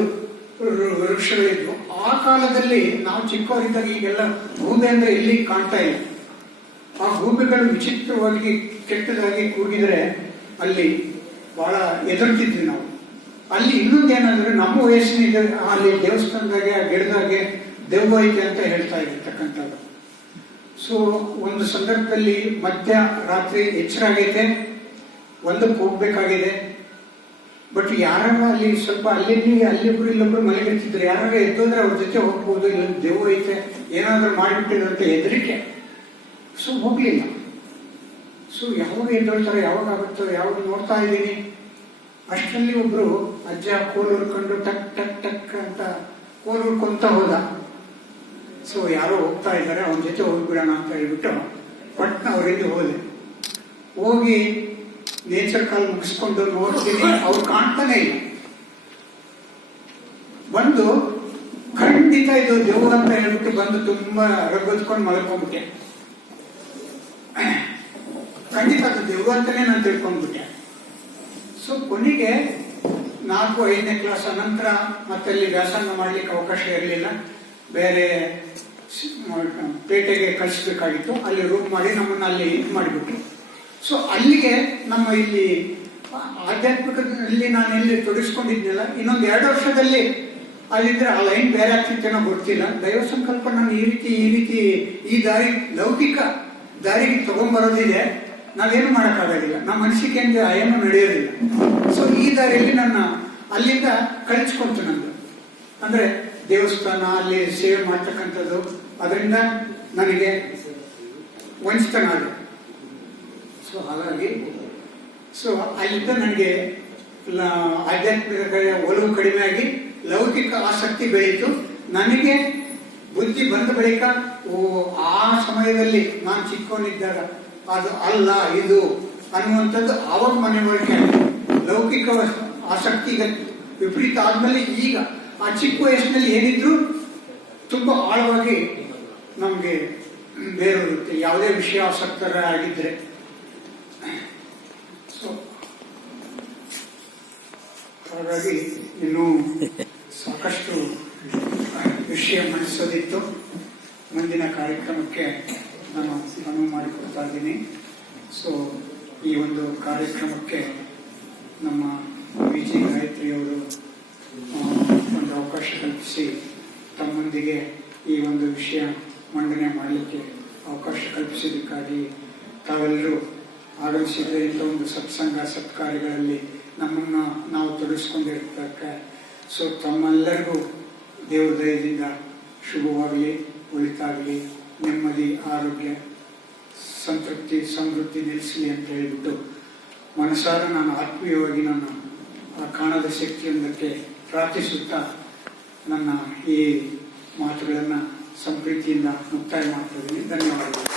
ವೃಕ್ಷಗಳಿದ್ವು. ಆ ಕಾಲದಲ್ಲಿ ನಾವು ಚಿಕ್ಕವರಿದ್ದಾಗ ಈಗೆಲ್ಲ ಗೂಬೆ ಅಂದ್ರೆ ಎಲ್ಲಿ ಕಾಣ್ತಾ ಇಲ್ಲ. ಆ ಗೂಬೆಗಳು ವಿಚಿತ್ರವಾಗಿ ಕೆಟ್ಟದಾಗಿ ಕೂಗಿದ್ರೆ ಅಲ್ಲಿ ಬಹಳ ಎದುರ್ತಿದ್ವಿ ನಾವು. ಅಲ್ಲಿ ಇನ್ನೊಂದೇನಂದ್ರೆ ನಮ್ಮ ವಯಸ್ಸಿನ ಅಲ್ಲಿ ದೇವಸ್ಥಾನದಾಗೆ ಆ ಗಿಡದಾಗೆ ದೆವ್ವ ಐತೆ ಅಂತ ಹೇಳ್ತಾ ಇರ್ತಕ್ಕಂಥದ್ದು. ಸೊ ಒಂದು ಸಂದರ್ಭದಲ್ಲಿ ಮಧ್ಯ ರಾತ್ರಿ ಎಚ್ಚರ ಆಗೈತೆ, ಒಂದಕ್ಕೆ ಹೋಗ್ಬೇಕಾಗಿದೆ. ಬಟ್ ಯಾರು ಅಲ್ಲಿ ಸ್ವಲ್ಪ ಅಲ್ಲಿಬ್ರು ಇಲ್ಲೊಬ್ರು ಮಲಗಿರ್ತಿದ್ರು. ಯಾರು ಎದ್ದೋದ್ರೆ ಅವ್ರ ಜೊತೆ ಹೋಗ್ಬೋದು, ಇಲ್ಲ ದೆವ್ವ ಐತೆ ಏನಾದ್ರೂ ಮಾಡಿಬಿಟ್ಟಿದಂತ ಹೆದರಿಕೆ. ಸೊ ಹೋಗ್ಲಿಲ್ಲ. ಸೊ ಯಾವಾಗ ಎದ್ದೋಳ್ತಾರೆ, ಯಾವಾಗ ಆಗುತ್ತೋ, ಯಾವಾಗ ನೋಡ್ತಾ ಇದ್ದೀನಿ. ಅಷ್ಟರಲ್ಲಿ ಒಬ್ರು ಅಜ್ಜ ಕೋಲು ಹುರ್ಕೊಂಡು ಟಕ್ ಟಕ್ ಟಕ್ ಅಂತ ಕೋಲು ಹುರ್ಕೊಂತ ಹೋದ. ಸೊ ಯಾರೋ ಹೋಗ್ತಾ ಇದ್ದಾರೆ, ಅವನ ಜೊತೆ ಹೋಗ್ಬಿಡೋಣ ಅಂತ ಹೇಳ್ಬಿಟ್ಟು ಪಟ್ನ ಅವರಿಂದ ಹೋದೆ. ಹೋಗಿ ನೇಚರ್ ಕಾಲ್ ಮುಗಿಸ್ಕೊಂಡು ನೋಡ್ತೀನಿ, ಅವ್ರು ಕಾಣ್ತಾನೆ ಇಲ್ಲ. ಬಂದು ಖಂಡಿತ ಇದು ದೆವ್ವ ಅಂತ ಹೇಳ್ಬಿಟ್ಟು ಬಂದು ತುಂಬಾ ರಗ್ಗೊತ್ಕೊಂಡು ಮಲ್ಕೊಂಡ್ಬಿಟ್ಟೆ. ಖಂಡಿತ ಅದು ದೆವ್ವ ಅಂತಾನೆ ನಾನು ತಿಳ್ಕೊಂಡ್ಬಿಟ್ಟೆ. ಸೊ ಕೊನೆಗೆ 4-5ನೇ ಕ್ಲಾಸ್ ಅನಂತರ ಮತ್ತೆ ಅಲ್ಲಿ ವ್ಯಾಸಂಗ ಮಾಡ್ಲಿಕ್ಕೆ ಅವಕಾಶ ಇರಲಿಲ್ಲ. ಬೇರೆ ಪೇಟೆಗೆ ಕಳಿಸ್ಬೇಕಾಗಿತ್ತು. ಅಲ್ಲಿ ರೂಮ್ ಮಾಡಿ ನಮ್ಮನ್ನ ಅಲ್ಲಿ ಇದು ಮಾಡಿಬಿಟ್ರು. ಸೊ ಅಲ್ಲಿಗೆ ನಮ್ಮ ಇಲ್ಲಿ ಆಧ್ಯಾತ್ಮಿಕದಲ್ಲಿ ನಾನು ಎಲ್ಲಿ ತೊಡಗಿಸ್ಕೊಂಡಿದ್ನಿಲ್ಲ. ಇನ್ನೊಂದು 2 ವರ್ಷದಲ್ಲಿ ಅಲ್ಲಿದ್ರೆ ಆ ಲೈನ್ ಬೇರೆ ಆಗ್ತಿತ್ತೇನೋ ಗೊತ್ತಿಲ್ಲ. ದೈವ ಸಂಕಲ್ಪ ನಾನು ಈ ರೀತಿ ಈ ದಾರಿ ಲೌಕಿಕ ದಾರಿಗೆ ತಗೊಂಡ್ಬರೋದಿದೆ, ನಾವೇನು ಮಾಡೋಕ್ಕಾಗೋದಿಲ್ಲ, ನಮ್ಮ ಮನಸ್ಸಿಗೆ ಏನು ನಡೆಯೋದಿಲ್ಲ. ಸೊ ಈ ದಾರಿಯಲ್ಲಿ ನನ್ನ ಅಲ್ಲಿಂದ ಕಳಿಸ್ಕೊಂತು. ನಂದು ಅಂದ್ರೆ ದೇವಸ್ಥಾನ ಅಲ್ಲಿ ಸೇವೆ ಮಾಡ್ತಕ್ಕಂಥದ್ದು, ಅದರಿಂದ ನನಗೆ ವಂಚಿತನಾದೆ. ಸೊ ಹಾಗಾಗಿ ಅಲ್ಲಿಂದ ನನಗೆ ಆಧ್ಯಾತ್ಮಿಕ ಒಲವು ಕಡಿಮೆ ಆಗಿ ಲೌಕಿಕ ಆಸಕ್ತಿ ಬೆಳೀತು. ನನಗೆ ಬುದ್ಧಿ ಬಂದ ಬಳಿಕ ಆ ಸಮಯದಲ್ಲಿ ನಾನು ಚಿಕ್ಕವನಿದ್ದಾಗ ಅದು ಅಲ್ಲ ಇದು ಅನ್ನುವಂಥದ್ದು ಆವಾಗ ಮನೆಯೊಳಗೆ ಲೌಕಿಕ ಆಸಕ್ತಿಗೆ ವಿಪರೀತ ಆದ್ಮೇಲೆ ಈಗ ಆ ಚಿಕ್ಕ ವಯಸ್ಸಿನಲ್ಲಿ ಏನಿದ್ರು ತುಂಬಾ ಆಳವಾಗಿ ನಮಗೆ ಬೇರೆರುತ್ತೆ ಯಾವುದೇ ವಿಷಯ ಆಸಕ್ತರಾಗಿದ್ರೆ. ಸೊ ಹಾಗಾಗಿ ಇನ್ನೂ ಸಾಕಷ್ಟು ವಿಷಯ ಮಂಡಿಸೋದಿತ್ತು. ಮುಂದಿನ ಕಾರ್ಯಕ್ರಮಕ್ಕೆ ನಾನು ಅನುವು ಮಾಡಿಕೊಡ್ತಾ ಇದ್ದೀನಿ. ಸೊ ಈ ಒಂದು ಕಾರ್ಯಕ್ರಮಕ್ಕೆ ನಮ್ಮ ವಿಜಿ ಗಾಯತ್ರಿಯವರು ಒಂದು ಅವಕಾಶ ಕಲ್ಪಿಸಿ ತಮ್ಮೊಂದಿಗೆ ಈ ಒಂದು ವಿಷಯ ಮಂಡನೆ ಮಾಡಲಿಕ್ಕೆ ಅವಕಾಶ ಕಲ್ಪಿಸಿದ್ದಕ್ಕಾಗಿ ತಾವೆಲ್ಲರೂ ಆಗಮಿಸಿದರೆ ಇಂಥ ಒಂದು ಸತ್ಸಂಗ ಸತ್ಕಾರ್ಯಗಳಲ್ಲಿ ನಮ್ಮನ್ನು ನಾವು ತೊಡಗಿಸ್ಕೊಂಡಿರ್ತಕ್ಕ. ಸೊ ತಮ್ಮೆಲ್ಲರಿಗೂ ದೇವರ ದಯದಿಂದ ಶುಭವಾಗಲಿ, ಒಳಿತಾಗಲಿ, ನೆಮ್ಮದಿ, ಆರೋಗ್ಯ, ಸಂತೃಪ್ತಿ, ಸಮೃದ್ಧಿ ನೆಲೆಸಲಿ ಅಂತ ಹೇಳಿಬಿಟ್ಟು ಮನಸಾರ ನಾನು ಆತ್ಮೀಯವಾಗಿ ನನ್ನ ಆ ಕಾಣದ ಶಕ್ತಿಯೊಂದಕ್ಕೆ ಪ್ರಾರ್ಥಿಸುತ್ತಾ ನನ್ನ ಈ ಮಾತುಗಳನ್ನು ಸಂಪ್ರೀತಿಯಿಂದ ಮುಕ್ತಾಯ ಮಾಡ್ತಾ ಇದ್ದೀನಿ. ಧನ್ಯವಾದಗಳು.